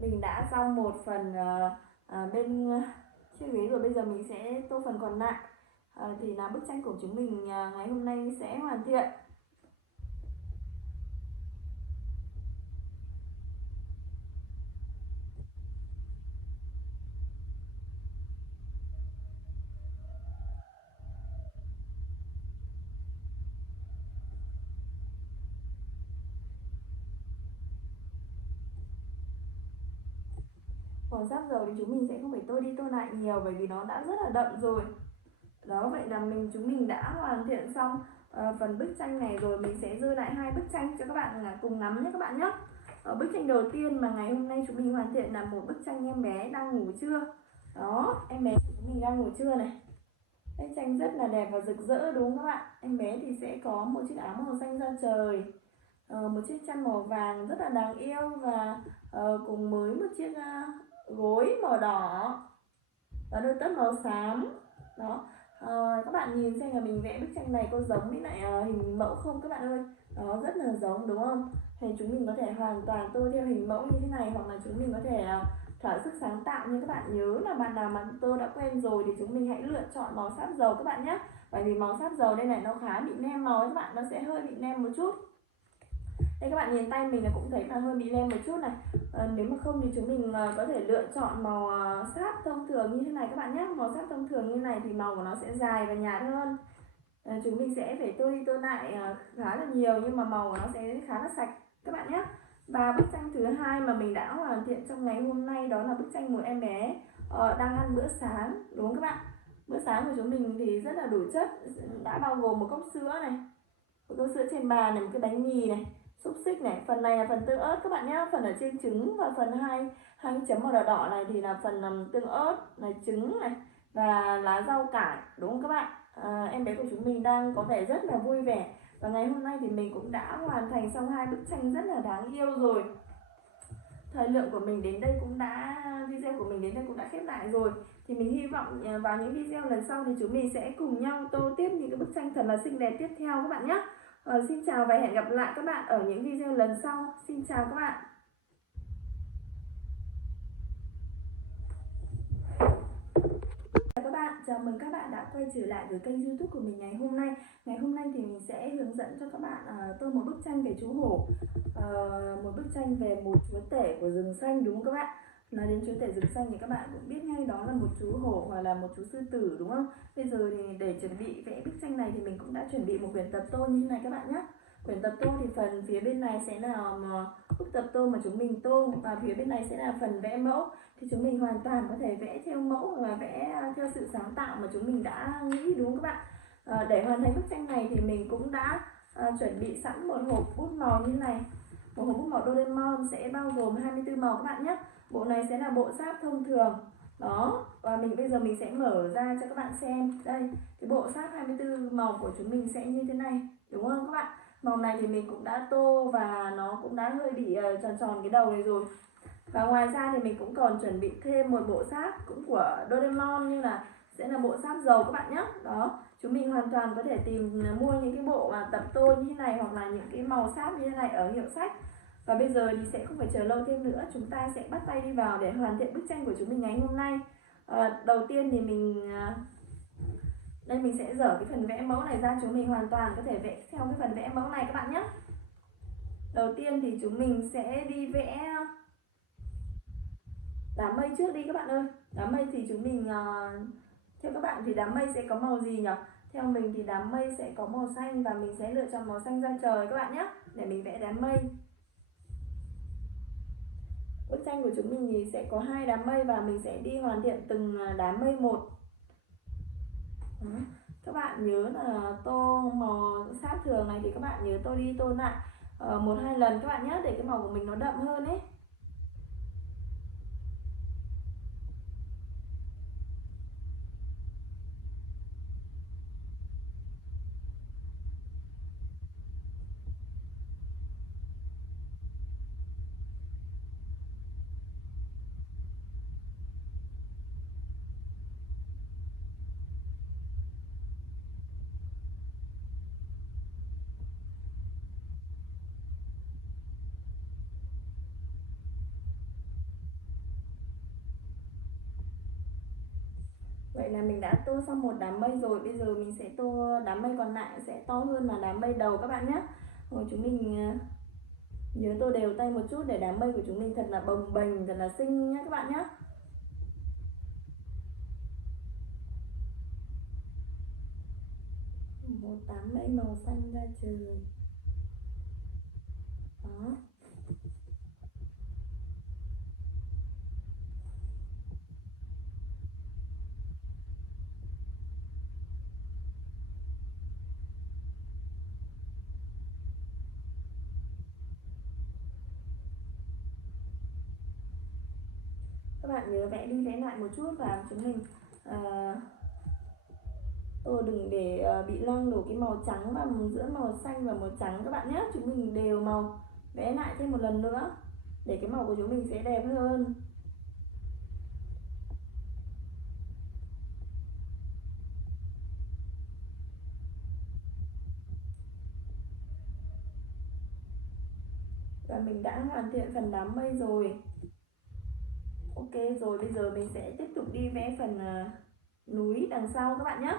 Mình đã xong một phần bên chiếc ghế rồi, bây giờ mình sẽ tô phần còn lại. Thì là bức tranh của chúng mình ngày hôm nay sẽ hoàn thiện. Màu sắc dầu thì chúng mình sẽ không phải tô đi tô lại nhiều bởi vì nó đã rất là đậm rồi. Đó, vậy là chúng mình đã hoàn thiện xong phần bức tranh này rồi. Mình sẽ dư lại 2 bức tranh cho các bạn cùng ngắm nhé các bạn nhé. Bức tranh đầu tiên mà ngày hôm nay chúng mình hoàn thiện là một bức tranh em bé đang ngủ trưa. Đó, em bé của chúng mình đang ngủ trưa này. Bức tranh rất là đẹp và rực rỡ đúng không các bạn? Em bé thì sẽ có một chiếc áo màu xanh da trời, một chiếc chăn màu vàng rất là đáng yêu và cùng với một chiếc gối màu đỏ và đôi tất màu xám. Đó, các bạn nhìn xem là mình vẽ bức tranh này có giống với lại hình mẫu không các bạn ơi? Đó, rất là giống đúng không? Thì chúng mình có thể hoàn toàn tô theo hình mẫu như thế này, hoặc là chúng mình có thể thỏa sức sáng tạo. Nhưng các bạn nhớ là bạn nào mà tô đã quen rồi thì chúng mình hãy lựa chọn màu sáp dầu các bạn nhé. Bởi vì màu sáp dầu đây này nó khá bị nem màu các bạn, nó sẽ hơi bị nem một chút. Đây các bạn nhìn tay mình là cũng thấy là hơi bị nem một chút này. Nếu mà không thì chúng mình có thể lựa chọn màu sáp thông thường như thế này các bạn nhé. Màu sáp thông thường như này thì màu của nó sẽ dài và nhạt hơn. Chúng mình sẽ phải tô đi tô lại khá là nhiều nhưng mà màu của nó sẽ khá là sạch các bạn nhé. Và bức tranh thứ hai mà mình đã hoàn thiện trong ngày hôm nay đó là bức tranh một em bé đang ăn bữa sáng đúng không các bạn? Bữa sáng của chúng mình thì rất là đủ chất, đã bao gồm một cốc sữa này, một cốc sữa trên bàn này, một cái bánh mì này, xúc xích này, phần này là phần tương ớt các bạn nhé, phần ở trên trứng, và phần hai cái chấm màu đỏ đỏ này thì là phần tương ớt này, trứng này và lá rau cải đúng không các bạn? em bé của chúng mình đang có vẻ rất là vui vẻ. Và ngày hôm nay thì mình cũng đã hoàn thành xong 2 bức tranh rất là đáng yêu rồi. Thời lượng của mình đến đây cũng đã video của mình đến đây cũng đã khép lại rồi. Thì mình hy vọng vào những video lần sau thì chúng mình sẽ cùng nhau tô tiếp những cái bức tranh thật là xinh đẹp tiếp theo các bạn nhé. Xin chào và hẹn gặp lại các bạn ở những video lần sau. Xin chào các bạn. Các bạn, chào mừng các bạn đã quay trở lại với kênh YouTube của mình ngày hôm nay. Ngày hôm nay thì mình sẽ hướng dẫn cho các bạn tô một bức tranh về chú hổ, một bức tranh về một chúa tể của rừng xanh, đúng không các bạn? Nói đến chúa tể rừng xanh thì các bạn cũng biết ngay đó là một chú hổ hoặc là một chú sư tử, đúng không? Bây giờ thì để chuẩn bị vẽ bức tranh này thì mình cũng đã chuẩn bị một quyển tập tô như thế này các bạn nhé. Quyển tập tô thì phần phía bên này sẽ là bức tập tô mà chúng mình tô, và phía bên này sẽ là phần vẽ mẫu. Thì chúng mình hoàn toàn có thể vẽ theo mẫu hoặc là vẽ theo sự sáng tạo mà chúng mình đã nghĩ, đúng không các bạn? Để hoàn thành bức tranh này thì mình cũng đã chuẩn bị sẵn một hộp bút màu như này. Một hộp bút màu Doraemon sẽ bao gồm 24 màu các bạn nhé. Bộ này sẽ là bộ sáp thông thường. Đó, và bây giờ mình sẽ mở ra cho các bạn xem. Đây, cái bộ sáp 24 màu của chúng mình sẽ như thế này, đúng không các bạn? Màu này thì mình cũng đã tô và nó cũng đã hơi bị tròn tròn cái đầu này rồi. Và ngoài ra thì mình cũng còn chuẩn bị thêm một bộ sáp cũng của Doraemon, như là sẽ là bộ sáp dầu các bạn nhé. Đó, chúng mình hoàn toàn có thể mua những cái bộ tập tô như thế này hoặc là những cái màu sáp như thế này ở hiệu sách. Và bây giờ thì sẽ không phải chờ lâu thêm nữa, chúng ta sẽ bắt tay đi vào để hoàn thiện bức tranh của chúng mình ngày hôm nay. Đầu tiên thì đây mình sẽ dở cái phần vẽ mẫu này ra, chúng mình hoàn toàn có thể vẽ theo cái phần vẽ mẫu này các bạn nhé. Đầu tiên thì chúng mình sẽ đi vẽ đám mây trước đi các bạn ơi. Đám mây thì chúng mình theo các bạn thì đám mây sẽ có màu gì nhỉ? Theo mình thì đám mây sẽ có màu xanh và mình sẽ lựa chọn màu xanh da trời các bạn nhé, để mình vẽ đám mây. Bức tranh của chúng mình thì sẽ có 2 đám mây và mình sẽ đi hoàn thiện từng đám mây một. Các bạn nhớ là tô màu sáp thường này thì các bạn nhớ tô đi tô lại 1-2 lần các bạn nhé, để cái màu của mình nó đậm hơn ấy. Vậy là mình đã tô xong một đám mây rồi. Bây giờ mình sẽ tô đám mây còn lại sẽ to hơn là đám mây đầu các bạn nhé. Rồi chúng mình nhớ tô đều tay một chút để đám mây của chúng mình thật là bồng bềnh, thật là xinh nhé các bạn nhé. Một đám mây màu xanh da trời. Đó. Các bạn nhớ vẽ đi vẽ lại một chút và chúng mình tô đừng để bị loang đổ cái màu trắng và giữa màu xanh và màu trắng các bạn nhé. Chúng mình đều màu, vẽ lại thêm một lần nữa để cái màu của chúng mình sẽ đẹp hơn. Và mình đã hoàn thiện phần đám mây rồi. Ok rồi, bây giờ mình sẽ tiếp tục đi vẽ phần núi đằng sau các bạn nhé.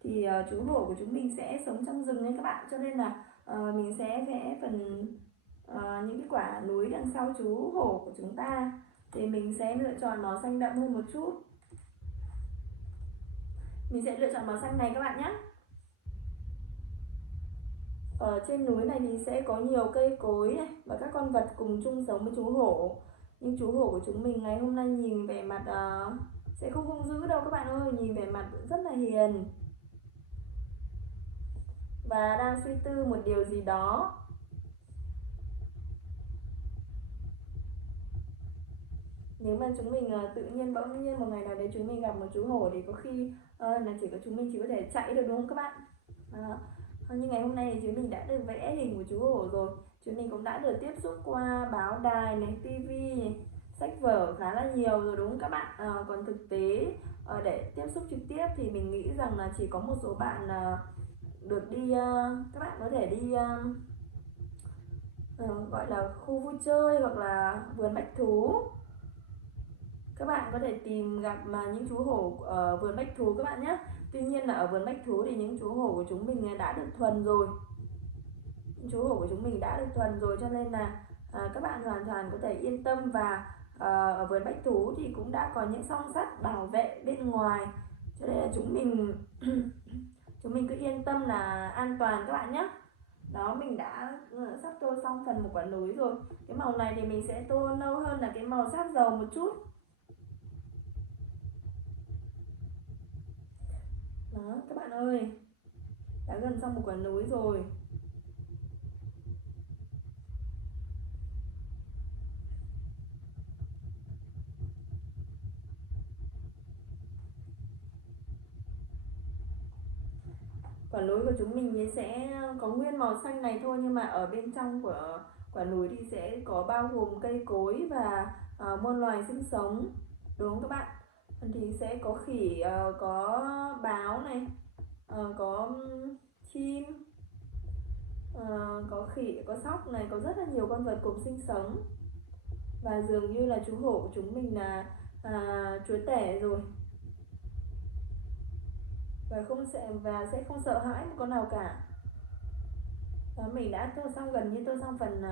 Thì chú hổ của chúng mình sẽ sống trong rừng nên các bạn, cho nên là mình sẽ vẽ phần những cái quả núi đằng sau chú hổ của chúng ta. Thì mình sẽ lựa chọn màu xanh đậm hơn một chút. Mình sẽ lựa chọn màu xanh này các bạn nhé. Ở trên núi này thì sẽ có nhiều cây cối này và các con vật cùng chung sống với chú hổ. Nhưng chú hổ của chúng mình ngày hôm nay nhìn vẻ mặt sẽ không hung dữ đâu các bạn ơi, nhìn vẻ mặt rất là hiền và đang suy tư một điều gì đó. nếu mà chúng mình tự nhiên bỗng nhiên một ngày nào đấy chúng mình gặp một chú hổ thì có khi là chúng mình chỉ có thể chạy được, đúng không các bạn? Nhưng ngày hôm nay thì chúng mình đã được vẽ hình của chú hổ rồi. Chúng mình cũng đã được tiếp xúc qua báo đài này, tivi này, sách vở khá là nhiều rồi, đúng không các bạn? Còn thực tế để tiếp xúc trực tiếp thì mình nghĩ rằng là chỉ có một số bạn được đi, các bạn có thể đi gọi là khu vui chơi hoặc là vườn bách thú. Các bạn có thể tìm gặp những chú hổ ở vườn bách thú các bạn nhé. Tuy nhiên là ở vườn bách thú thì những chú hổ của chúng mình đã được thuần rồi. Những chú hổ của chúng mình đã được thuần rồi, cho nên là các bạn hoàn toàn có thể yên tâm. Và ở vườn bách thú thì cũng đã có những song sắt bảo vệ bên ngoài, cho nên là chúng mình chúng mình cứ yên tâm là an toàn các bạn nhé. Đó, mình đã sắp tô xong phần một quả núi rồi. Cái màu này thì mình sẽ tô nâu hơn là cái màu sáp dầu một chút. Đó các bạn ơi, đã gần xong một quả núi rồi. Quả núi của chúng mình thì sẽ có nguyên màu xanh này thôi, nhưng mà ở bên trong của quả núi thì sẽ có bao gồm cây cối và muôn loài sinh sống, đúng không các bạn? Thì sẽ có khỉ, có báo này, có chim, có khỉ, có sóc này, có rất là nhiều con vật cùng sinh sống. Và dường như là chú hổ của chúng mình là chúa tể rồi, và sẽ không sợ hãi một con nào cả. Đó, mình đã tô xong, gần như tô xong phần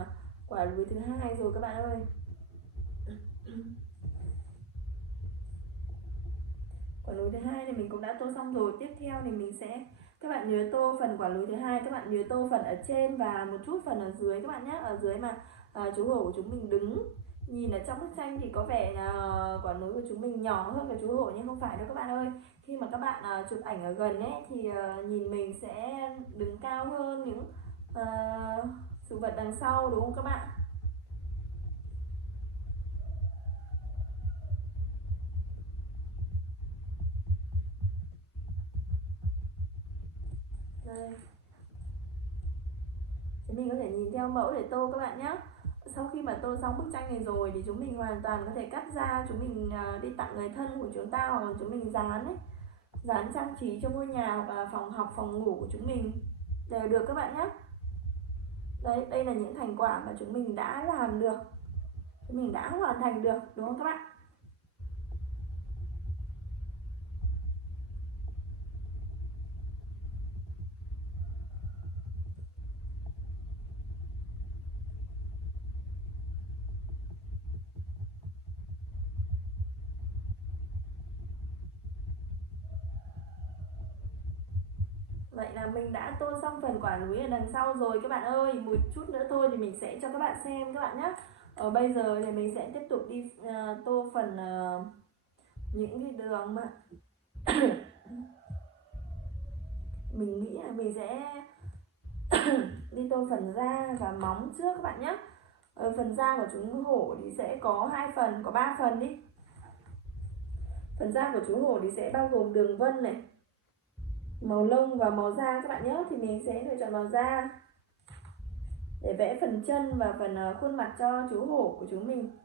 quả núi thứ hai rồi các bạn ơi. Quả núi thứ hai thì mình cũng đã tô xong rồi. Tiếp theo thì mình sẽ, các bạn nhớ tô phần quả núi thứ hai, các bạn nhớ tô phần ở trên và một chút phần ở dưới các bạn nhé. Ở dưới mà chú hổ của chúng mình đứng, nhìn ở trong bức tranh thì có vẻ là quả núi của chúng mình nhỏ hơn cả chú hổ, nhưng không phải đâu các bạn ơi. Khi mà các bạn chụp ảnh ở gần ấy thì nhìn mình sẽ đứng cao hơn những sự vật đằng sau, đúng không các bạn? Đây, chúng mình có thể nhìn theo mẫu để tô các bạn nhé. Sau khi mà tô xong bức tranh này rồi thì chúng mình hoàn toàn có thể cắt ra, chúng mình đi tặng người thân của chúng ta, hoặc là chúng mình dán ấy, dán trang trí cho ngôi nhà hoặc là phòng học, phòng ngủ của chúng mình đều được các bạn nhé. Đây là những thành quả mà chúng mình đã làm được, chúng mình đã hoàn thành được, đúng không các bạn? Vậy là mình đã tô xong phần quả núi ở đằng sau rồi các bạn ơi. Một chút nữa thôi thì mình sẽ cho các bạn xem các bạn nhé. Bây giờ thì mình sẽ tiếp tục đi tô phần những cái đường mà mình nghĩ là mình sẽ đi tô phần da và móng trước các bạn nhé. Phần da của chúng hổ thì sẽ có 2 phần, có 3 phần đi. Phần da của chú hổ thì sẽ bao gồm đường vân này, màu lông và màu da các bạn nhé. Thì mình sẽ lựa chọn màu da để vẽ phần chân và phần khuôn mặt cho chú hổ của chúng mình.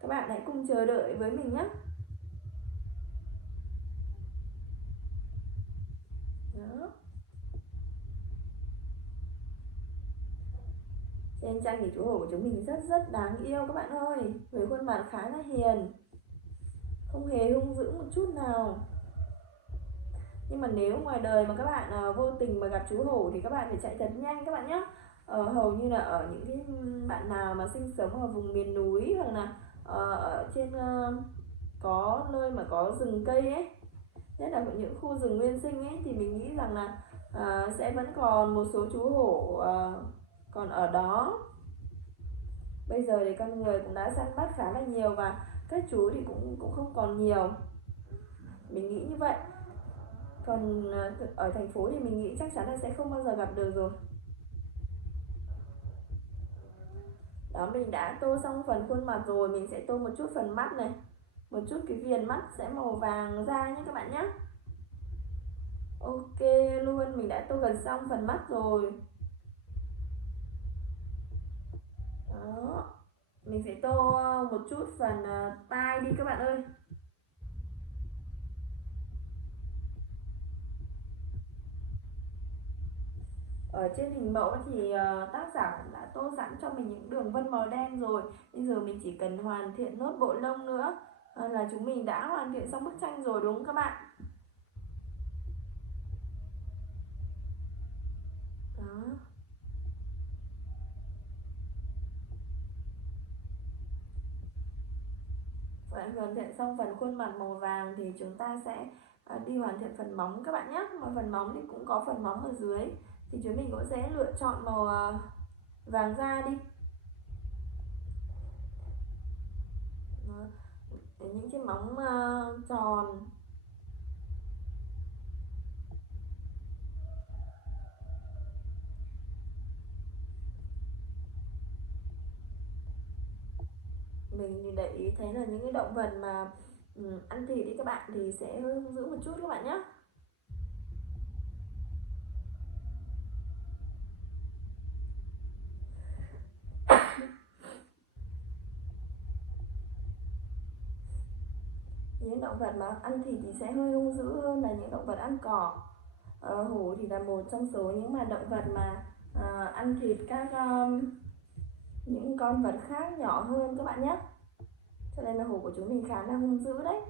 Các bạn hãy cùng chờ đợi với mình nhé. Đó. Trên tranh thì chú hổ của chúng mình rất đáng yêu các bạn ơi, với khuôn mặt khá là hiền, không hề hung dữ một chút nào. Nhưng mà nếu ngoài đời mà các bạn vô tình mà gặp chú hổ thì các bạn phải chạy thật nhanh các bạn nhé. Hầu như là ở những cái bạn nào mà sinh sống ở vùng miền núi, hoặc là ở trên có nơi mà có rừng cây ấy, nhất là những khu rừng nguyên sinh ấy, thì mình nghĩ rằng là sẽ vẫn còn một số chú hổ còn ở đó. Bây giờ thì con người cũng đã săn bắt khá là nhiều và các chú thì cũng không còn nhiều, mình nghĩ như vậy. Còn ở thành phố thì mình nghĩ chắc chắn là sẽ không bao giờ gặp được rồi. Đó, mình đã tô xong phần khuôn mặt rồi, mình sẽ tô một chút phần mắt này, một chút cái viền mắt sẽ màu vàng da nhé các bạn nhé. Ok luôn, mình đã tô gần xong phần mắt rồi. Đó, mình sẽ tô một chút phần tai đi các bạn ơi. Ở trên hình mẫu thì tác giả cũng đã tô sẵn cho mình những đường vân màu đen rồi. Bây giờ mình chỉ cần hoàn thiện nốt bộ lông nữa là chúng mình đã hoàn thiện xong bức tranh rồi, đúng không các bạn? Đó. Hoàn thiện xong phần khuôn mặt màu vàng thì chúng ta sẽ đi hoàn thiện phần móng các bạn nhé. Mà phần móng thì cũng có phần móng ở dưới, thì chúng mình cũng sẽ lựa chọn màu vàng da đi. Đó. Những cái móng tròn. Mình thì để ý thấy là những cái động vật mà ăn thịt thì các bạn thì sẽ hơi hung dữ một chút các bạn nhé. Những động vật mà ăn thịt thì sẽ hơi hung dữ hơn là những động vật ăn cỏ. Hổ thì là một trong số những mà động vật mà ăn thịt các những con vật khác nhỏ hơn các bạn nhé. Cho nên là hổ của chúng mình khá là hung dữ đấy.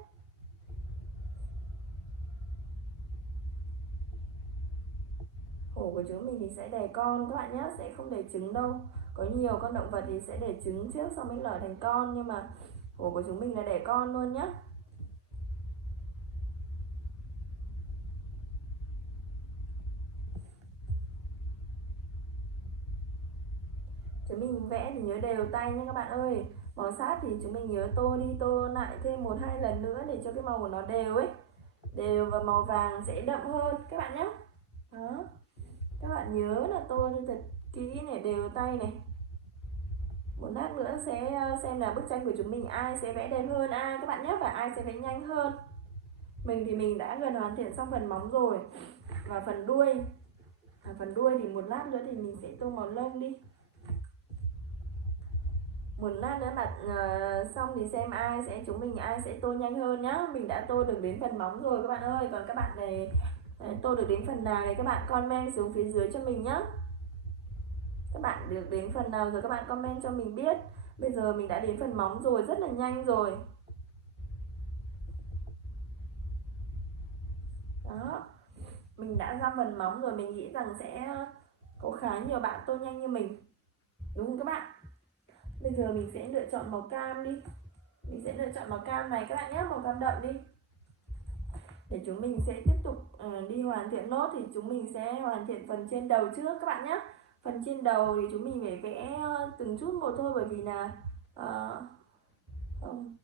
Hổ của chúng mình thì sẽ đẻ con các bạn nhé, sẽ không đẻ trứng đâu. Có nhiều con động vật thì sẽ đẻ trứng trước xong mới nở thành con, nhưng mà hổ của chúng mình là đẻ con luôn nhé. Chúng mình vẽ thì nhớ đều tay nha các bạn ơi. Màu sát thì chúng mình nhớ tô đi tô lại thêm 1-2 lần nữa để cho cái màu của nó đều ấy, đều và màu vàng sẽ đậm hơn các bạn nhé. Đó, các bạn nhớ là tô cho thật kỹ này, đều tay này. Một lát nữa sẽ xem là bức tranh của chúng mình ai sẽ vẽ đẹp hơn ai các bạn nhé, và ai sẽ vẽ nhanh hơn. Mình thì mình đã gần hoàn thiện xong phần móng rồi. Và phần đuôi, phần đuôi thì một lát nữa thì mình sẽ tô màu lông đi. Một lát nữa mà xong thì xem chúng mình ai sẽ tô nhanh hơn nhá. Mình đã tô được đến phần móng rồi các bạn ơi. Còn các bạn này tô được đến phần nào này các bạn comment xuống phía dưới cho mình nhá. Các bạn được đến phần nào rồi các bạn comment cho mình biết. Bây giờ mình đã đến phần móng rồi, rất là nhanh rồi. Đó, mình đã ra phần móng rồi, mình nghĩ rằng sẽ có khá nhiều bạn tô nhanh như mình, đúng không các bạn? Bây giờ mình sẽ lựa chọn màu cam đi. Mình sẽ lựa chọn màu cam này các bạn nhé, màu cam đậm đi. Để chúng mình sẽ tiếp tục đi hoàn thiện nốt, thì chúng mình sẽ hoàn thiện phần trên đầu trước các bạn nhé. Phần trên đầu thì chúng mình phải vẽ từng chút một thôi, bởi vì là không,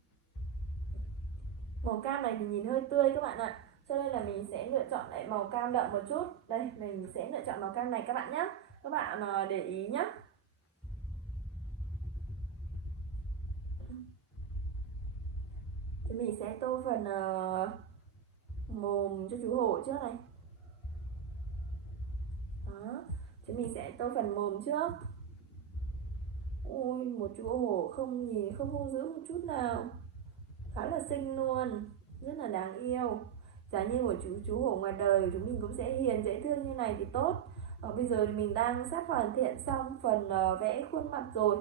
màu cam này thì nhìn hơi tươi các bạn ạ, cho nên là mình sẽ lựa chọn lại màu cam đậm một chút. Đây, mình sẽ lựa chọn màu cam này các bạn nhé. Các bạn để ý nhé. Thì mình sẽ tô phần mồm cho chú hổ trước này. Đó, thì mình sẽ tô phần mồm trước. Ôi, một chú hổ nhìn không hung dữ một chút nào, khá là xinh luôn, rất là đáng yêu. Giá như một chú hổ ngoài đời chúng mình cũng sẽ hiền dễ thương như này thì tốt. Bây giờ thì mình đang sắp hoàn thiện xong phần vẽ khuôn mặt rồi.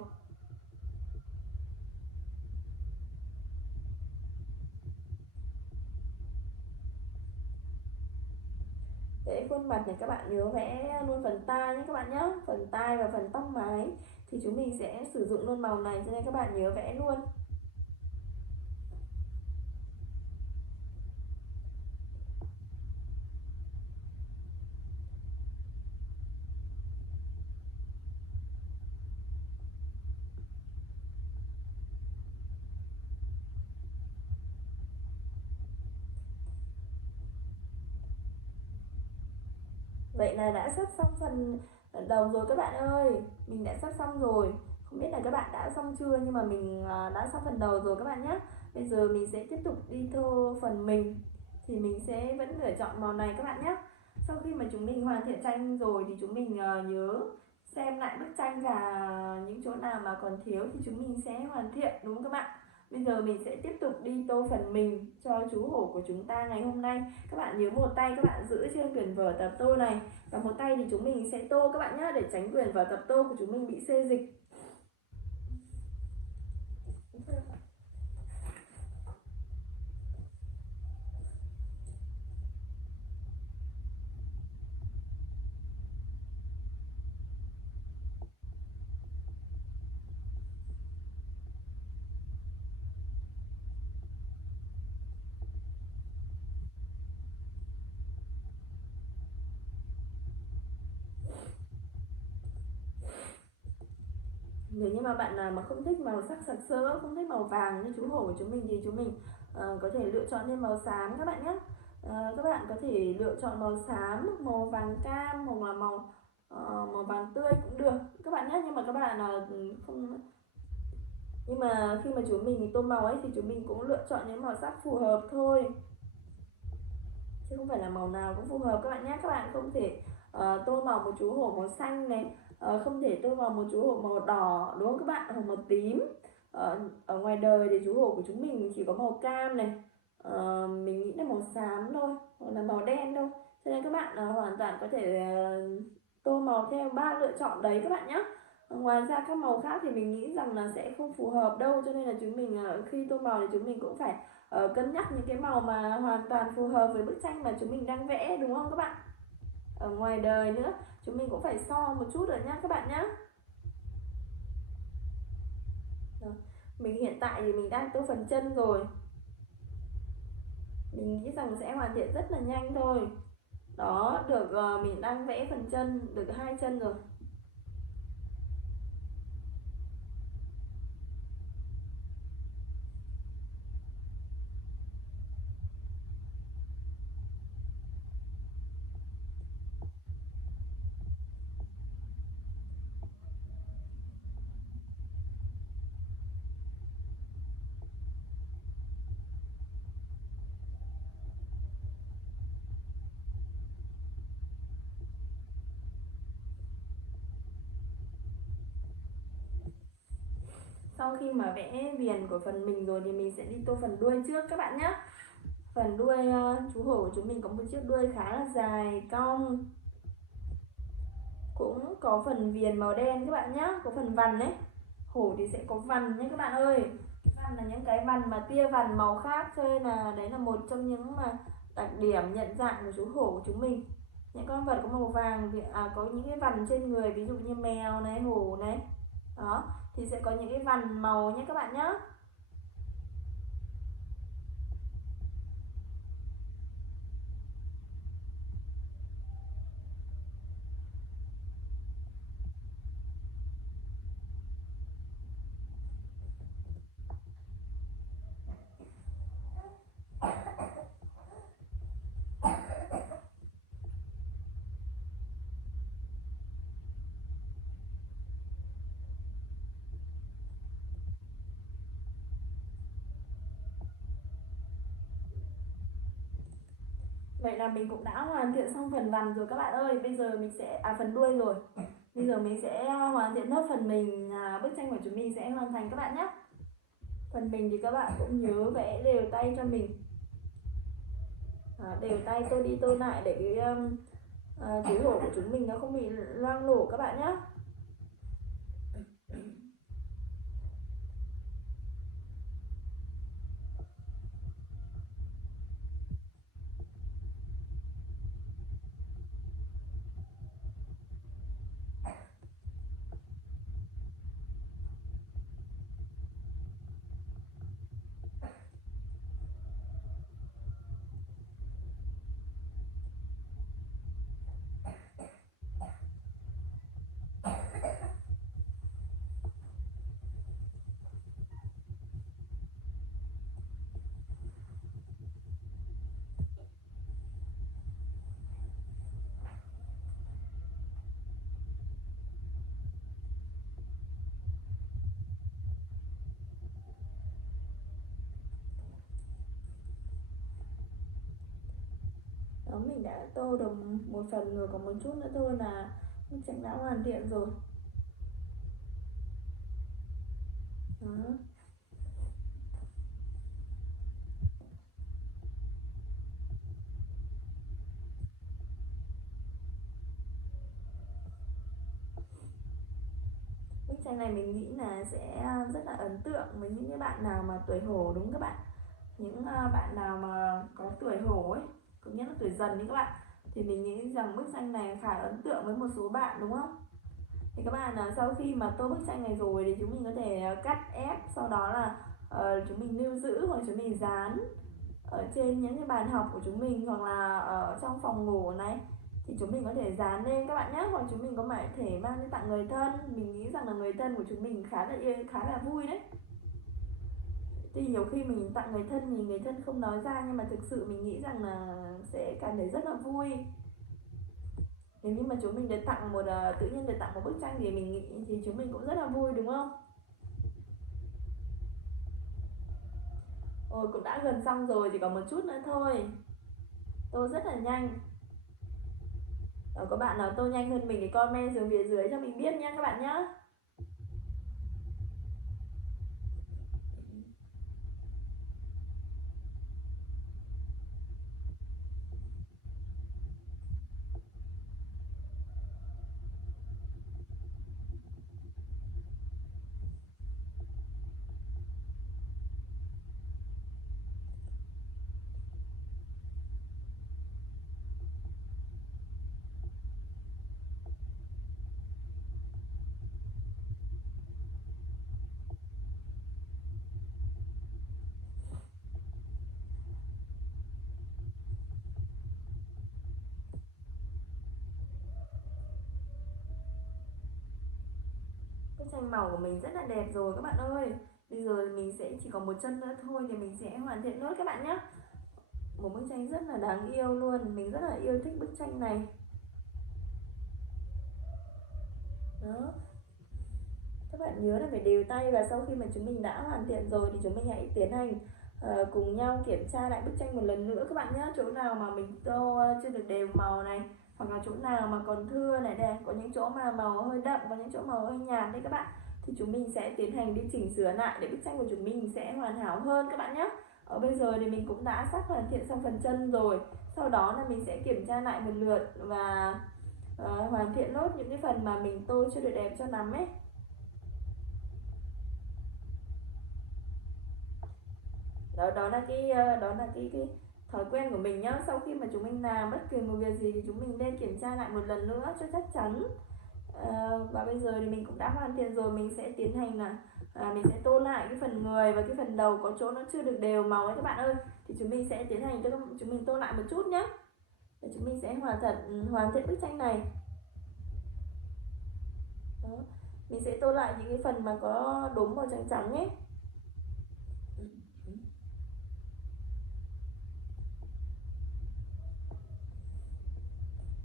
Vẽ khuôn mặt này các bạn nhớ vẽ luôn phần tai nhé các bạn nhé. Phần tai và phần tóc mái thì chúng mình sẽ sử dụng luôn màu này, cho nên các bạn nhớ vẽ luôn. Vậy là đã sắp xong phần đầu rồi các bạn ơi. Mình đã sắp xong rồi. Không Không biết là các bạn đã xong chưa, nhưng mà mình đã xong phần đầu rồi các bạn nhé. Bây giờ mình sẽ tiếp tục đi tô phần mình. Thì mình sẽ vẫn lựa chọn màu này các bạn nhé. Sau khi mà chúng mình hoàn thiện tranh rồi thì chúng mình nhớ xem lại bức tranh và những chỗ nào mà còn thiếu thì chúng mình sẽ hoàn thiện, đúng không các bạn? Bây giờ mình sẽ tiếp tục đi tô phần mình cho chú hổ của chúng ta ngày hôm nay. Các bạn nhớ một tay các bạn giữ trên quyển vở tập tô này, và một tay thì chúng mình sẽ tô các bạn nhé, để tránh quyển vở tập tô của chúng mình bị xê dịch. Nếu như mà bạn nào mà không thích màu sắc sặc sỡ, không thích màu vàng như chú hổ của chúng mình thì chúng mình có thể lựa chọn thêm màu xám các bạn nhé. Các bạn có thể lựa chọn màu xám, màu vàng cam, hoặc là màu vàng tươi cũng được các bạn nhé. Nhưng mà các bạn không nhưng mà khi mà chúng mình tô màu ấy thì chúng mình cũng lựa chọn những màu sắc phù hợp thôi, chứ không phải là màu nào cũng phù hợp các bạn nhé. Các bạn không thể tô màu một chú hổ màu xanh này, không thể tô màu một chú hổ màu đỏ, đúng không các bạn, hoặc màu tím. Ở ngoài đời thì chú hổ của chúng mình chỉ có màu cam này, mình nghĩ là màu xám thôi, hoặc là màu đen thôi. Cho nên các bạn hoàn toàn có thể tô màu theo 3 lựa chọn đấy các bạn nhé. Ngoài ra các màu khác thì mình nghĩ rằng là sẽ không phù hợp đâu, cho nên là chúng mình khi tô màu thì chúng mình cũng phải cân nhắc những cái màu mà hoàn toàn phù hợp với bức tranh mà chúng mình đang vẽ, đúng không các bạn? Ở ngoài đời nữa chúng mình cũng phải so một chút rồi nhá các bạn nhá. Mình hiện tại thì mình đang tô phần chân rồi, mình nghĩ rằng sẽ hoàn thiện rất là nhanh thôi. Đó, được mình đang vẽ phần chân được 2 chân rồi. Sau khi mà vẽ viền của phần mình rồi thì mình sẽ đi tô phần đuôi trước các bạn nhé. Phần đuôi chú hổ của chúng mình có một chiếc đuôi khá là dài cong, cũng có phần viền màu đen các bạn nhé, có phần vằn đấy. Hổ thì sẽ có vằn nhé các bạn ơi. Vằn là những cái vằn mà tia vằn màu khác, cho nên là đấy là một trong những mà đặc điểm nhận dạng của chú hổ của chúng mình. Những con vật có màu vàng thì có những cái vằn trên người, ví dụ như mèo này, hổ này, đó thì sẽ có những cái vằn màu nhé các bạn nhé. Vậy là mình cũng đã hoàn thiện xong phần vằn rồi các bạn ơi. Bây giờ mình sẽ phần đuôi rồi. Bây giờ mình sẽ hoàn thiện nốt phần mình, bức tranh của chúng mình sẽ hoàn thành các bạn nhé. Phần mình thì các bạn cũng nhớ vẽ đều tay cho mình, đều tay tô đi tô lại để cái chú hổ của chúng mình nó không bị loang lổ các bạn nhé. Đó, mình đã tô được một phần rồi, còn một chút nữa thôi là bức tranh đã hoàn thiện rồi. Đó. Bức tranh này mình nghĩ là sẽ rất là ấn tượng với những cái bạn nào mà tuổi hổ, đúng các bạn. Những bạn nào mà có tuổi hổ ấy, cũng như là tuổi dần như các bạn, thì mình nghĩ rằng bức tranh này khá ấn tượng với một số bạn, đúng không? Thì các bạn sau khi mà tô bức tranh này rồi thì chúng mình có thể cắt ép, sau đó là chúng mình lưu giữ hoặc chúng mình dán ở trên những cái bàn học của chúng mình, hoặc là ở trong phòng ngủ này, thì chúng mình có thể dán lên các bạn nhé, hoặc chúng mình có thể mang đi tặng người thân. Mình nghĩ rằng là người thân của chúng mình khá là vui đấy. Thì nhiều khi mình tặng người thân thì người thân không nói ra, nhưng mà thực sự mình nghĩ rằng là sẽ cảm thấy rất là vui nếu như mà chúng mình được tặng tự nhiên được tặng một bức tranh, thì mình nghĩ thì chúng mình cũng rất là vui, đúng không? Ôi, cũng đã gần xong rồi, chỉ còn một chút nữa thôi. Tô rất là nhanh. Có bạn nào tô nhanh hơn mình thì comment xuống phía dưới cho mình biết nha các bạn nhé. Bức tranh màu của mình rất là đẹp rồi các bạn ơi. Bây giờ mình sẽ chỉ còn một chân nữa thôi thì mình sẽ hoàn thiện nốt các bạn nhé. Một bức tranh rất là đáng yêu luôn, mình rất là yêu thích bức tranh này. Đó, các bạn nhớ là phải đều tay, và sau khi mà chúng mình đã hoàn thiện rồi thì chúng mình hãy tiến hành cùng nhau kiểm tra lại bức tranh một lần nữa các bạn nhé. Chỗ nào mà mình tô chưa được đều màu này, hoặc là chỗ nào mà còn thưa này, đây có những chỗ mà màu hơi đậm, có những chỗ màu hơi nhạt đấy các bạn, thì chúng mình sẽ tiến hành đi chỉnh sửa lại để bức tranh của chúng mình sẽ hoàn hảo hơn các bạn nhé. Bây giờ thì mình cũng đã sắp hoàn thiện xong phần chân rồi, sau đó là mình sẽ kiểm tra lại một lượt và hoàn thiện nốt những cái phần mà mình tô chưa được đẹp cho lắm ấy. Đó là cái thói quen của mình nhá. Sau khi mà chúng mình làm bất kỳ một việc gì thì chúng mình nên kiểm tra lại một lần nữa cho chắc chắn. Và bây giờ thì mình cũng đã hoàn thiện rồi, mình sẽ tiến hành là mình sẽ tô lại cái phần người và cái phần đầu có chỗ nó chưa được đều màu ấy các bạn ơi, thì chúng mình sẽ tiến hành cho chúng mình tô lại một chút nhé, để chúng mình sẽ hoàn thiện bức tranh này. Đó. Mình sẽ tô lại những cái phần mà có đốm màu trắng trắng ấy.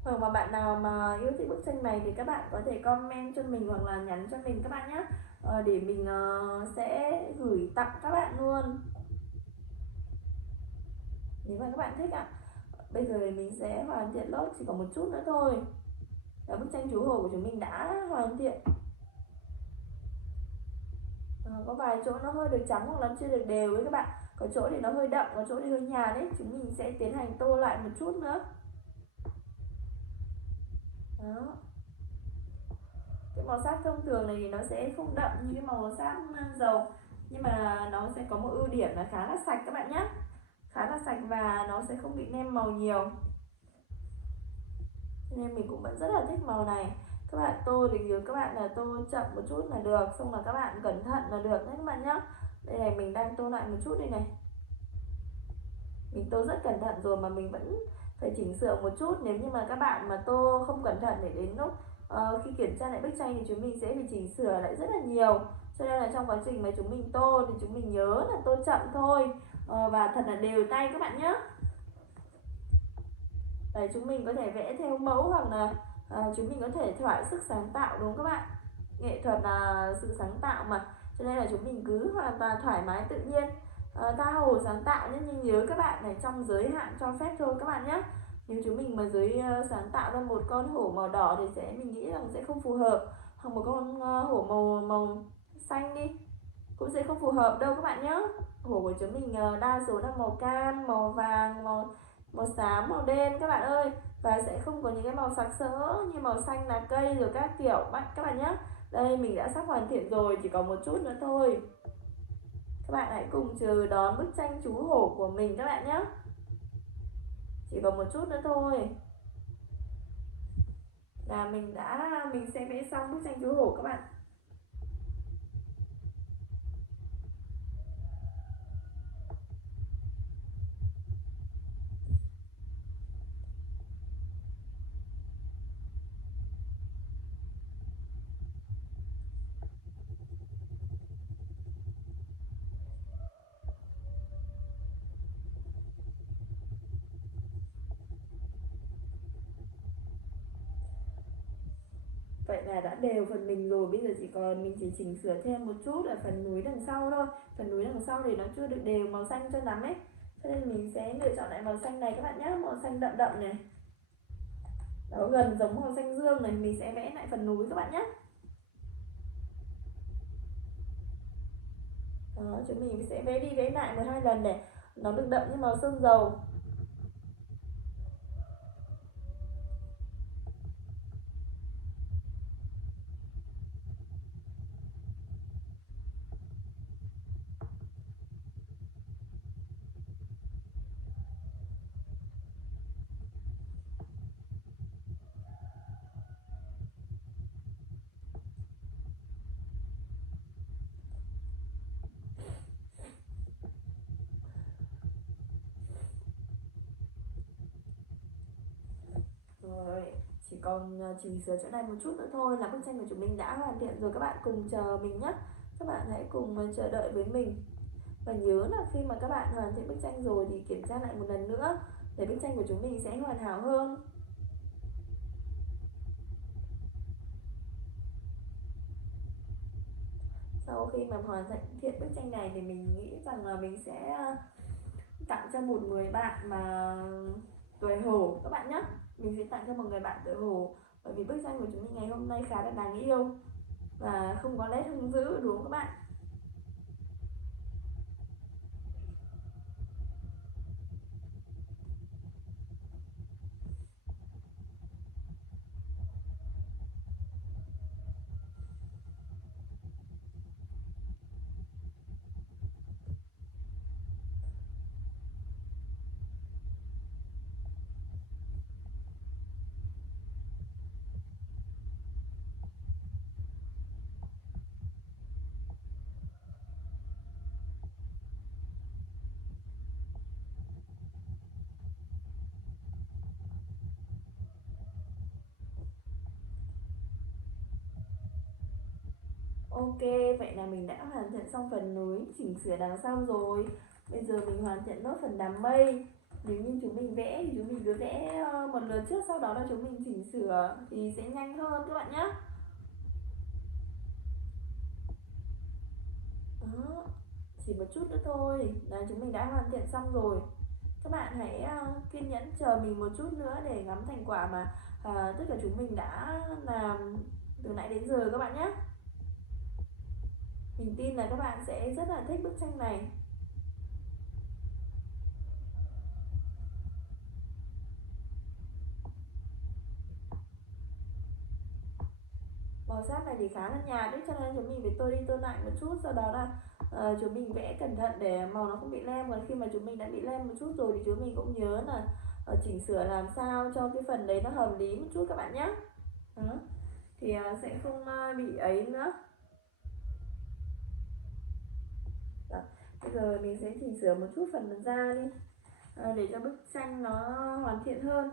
Hoặc mà bạn nào mà yêu thích bức tranh này thì các bạn có thể comment cho mình hoặc là nhắn cho mình các bạn nhé, để mình sẽ gửi tặng các bạn luôn nếu mà các bạn thích ạ. Bây giờ thì mình sẽ hoàn thiện lốt, chỉ còn một chút nữa thôi. Và bức tranh chú hổ của chúng mình đã hoàn thiện. Có vài chỗ nó hơi được trắng hoặc là chưa được đều với các bạn, có chỗ thì nó hơi đậm, có chỗ thì hơi nhạt đấy, chúng mình sẽ tiến hành tô lại một chút nữa. Đó, cái màu sắc thông thường này thì nó sẽ không đậm như cái màu sắc dầu, nhưng mà nó sẽ có một ưu điểm là khá là sạch các bạn nhé, khá là sạch và nó sẽ không bị nem màu nhiều, cho nên mình cũng vẫn rất là thích màu này. Các bạn tô thì nhớ các bạn là tô chậm một chút là được, xong là các bạn cẩn thận là được đấy các bạn nhé. Đây này, mình đang tô lại một chút đây này, mình tô rất cẩn thận rồi mà mình vẫn phải chỉnh sửa một chút. Nếu như mà các bạn mà tô không cẩn thận, để đến lúc khi kiểm tra lại bức tranh thì chúng mình sẽ phải chỉnh sửa lại rất là nhiều, cho nên là trong quá trình mà chúng mình tô thì chúng mình nhớ là tô chậm thôi, và thật là đều tay các bạn nhé. Đấy, chúng mình có thể vẽ theo mẫu, hoặc là chúng mình có thể thỏa sức sáng tạo, đúng không các bạn? Nghệ thuật là sự sáng tạo mà, cho nên là chúng mình cứ hoàn toàn thoải mái tự nhiên, tha hồ sáng tạo nhé, nhưng nhớ các bạn này, trong giới hạn cho phép thôi các bạn nhé. Nếu chúng mình mà sáng tạo ra một con hổ màu đỏ thì mình nghĩ rằng sẽ không phù hợp, hoặc một con hổ màu màu xanh đi cũng sẽ không phù hợp đâu các bạn nhé. Hổ của chúng mình đa số là màu cam, màu vàng, màu xám, màu đen các bạn ơi, và sẽ không có những cái màu sặc sỡ như màu xanh lá cây rồi các kiểu các bạn nhé. Đây mình đã sắp hoàn thiện rồi, chỉ còn một chút nữa thôi. Các bạn hãy cùng chờ đón bức tranh chú hổ của mình các bạn nhé. Chỉ còn một chút nữa thôi là mình sẽ vẽ xong bức tranh chú hổ các bạn. Vậy là đã đều phần mình rồi, bây giờ mình chỉ chỉnh sửa thêm một chút ở phần núi đằng sau thôi. Phần núi đằng sau thì nó chưa được đều màu xanh cho lắm ấy, cho nên mình sẽ lựa chọn lại màu xanh này các bạn nhé, màu xanh đậm đậm này, nó gần giống màu xanh dương này. Mình sẽ vẽ lại phần núi các bạn nhé. Đó, chúng mình sẽ vẽ đi vẽ lại 12 lần để nó được đậm như màu sơn dầu. Rồi, chỉ còn chỉnh sửa chỗ này một chút nữa thôi là bức tranh của chúng mình đã hoàn thiện rồi. Các bạn cùng chờ mình nhé. Các bạn hãy cùng chờ đợi với mình. Và nhớ là khi mà các bạn hoàn thiện bức tranh rồi thì kiểm tra lại một lần nữa để bức tranh của chúng mình sẽ hoàn hảo hơn. Sau khi mà hoàn thiện bức tranh này thì mình nghĩ rằng là mình sẽ tặng cho một người bạn mà tuổi hổ các bạn nhé. Mình sẽ tặng cho một người bạn tuổi hổ, bởi vì bức tranh của chúng mình ngày hôm nay khá là đáng yêu và không có nét hung dữ, đúng không các bạn? Ok, vậy là mình đã hoàn thiện xong phần núi chỉnh sửa đằng sau rồi. Bây giờ mình hoàn thiện nốt phần đám mây. Nếu như chúng mình vẽ thì chúng mình cứ vẽ một lượt trước, sau đó là chúng mình chỉnh sửa thì sẽ nhanh hơn các bạn nhé. Đó, chỉ một chút nữa thôi là chúng mình đã hoàn thiện xong rồi. Các bạn hãy kiên nhẫn chờ mình một chút nữa để ngắm thành quả mà tất cả chúng mình đã làm từ nãy đến giờ các bạn nhé. Mình tin là các bạn sẽ rất là thích bức tranh này. Màu sắc này thì khá là nhạt đấy, cho nên chúng mình phải tô đi tô lại một chút, sau đó là chúng mình vẽ cẩn thận để màu nó không bị lem. Còn khi mà chúng mình đã bị lem một chút rồi thì chúng mình cũng nhớ là chỉnh sửa làm sao cho cái phần đấy nó hợp lý một chút các bạn nhé. Đó, thì sẽ không bị ấy nữa. Đó, bây giờ mình sẽ chỉnh sửa một chút phần da đi để cho bức tranh nó hoàn thiện hơn.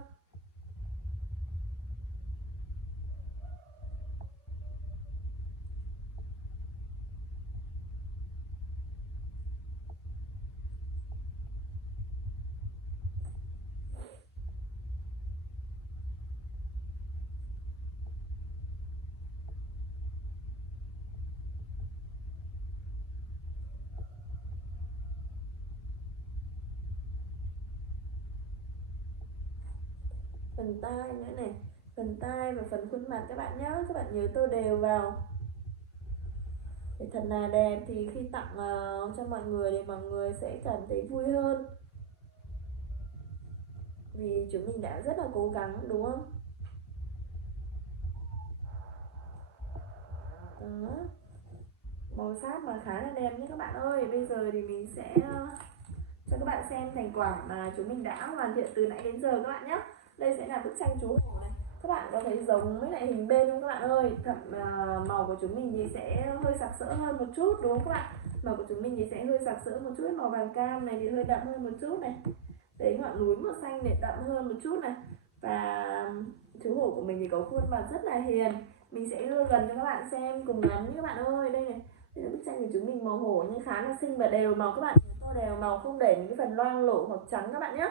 phần tai nữa này, phần tai và phần khuôn mặt các bạn nhé. Các bạn nhớ tô đều vào để thật là đẹp, thì khi tặng cho mọi người thì mọi người sẽ cảm thấy vui hơn, vì chúng mình đã rất là cố gắng đúng không? Đó, màu sáp mà khá là đẹp nhé các bạn ơi. Bây giờ thì mình sẽ cho các bạn xem thành quả mà chúng mình đã hoàn thiện từ nãy đến giờ các bạn nhé. Đây sẽ là bức tranh chú hổ này. Các bạn có thấy giống với lại hình bên không các bạn ơi? Màu của chúng mình thì sẽ hơi sặc sỡ hơn một chút đúng không các bạn? Màu của chúng mình thì sẽ hơi sặc sỡ một chút, màu vàng cam này thì hơi đậm hơn một chút này. Đấy, ngọn núi màu xanh để đậm hơn một chút này. Và chú hổ của mình thì có khuôn mặt rất là hiền. Mình sẽ đưa gần cho các bạn xem cùng ngắm các bạn ơi. Đây này, đây là bức tranh của chúng mình màu hổ nhưng khá là xinh và đều màu các bạn. Đều màu, không để những cái phần loang lổ hoặc trắng các bạn nhé.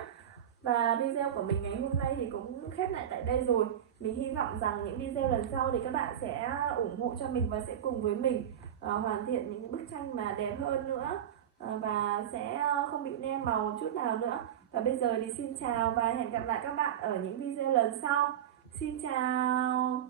Và video của mình ngày hôm nay thì cũng khép lại tại đây rồi. Mình hy vọng rằng những video lần sau thì các bạn sẽ ủng hộ cho mình và sẽ cùng với mình hoàn thiện những bức tranh mà đẹp hơn nữa, và sẽ không bị nem màu chút nào nữa. Và bây giờ thì xin chào và hẹn gặp lại các bạn ở những video lần sau. Xin chào.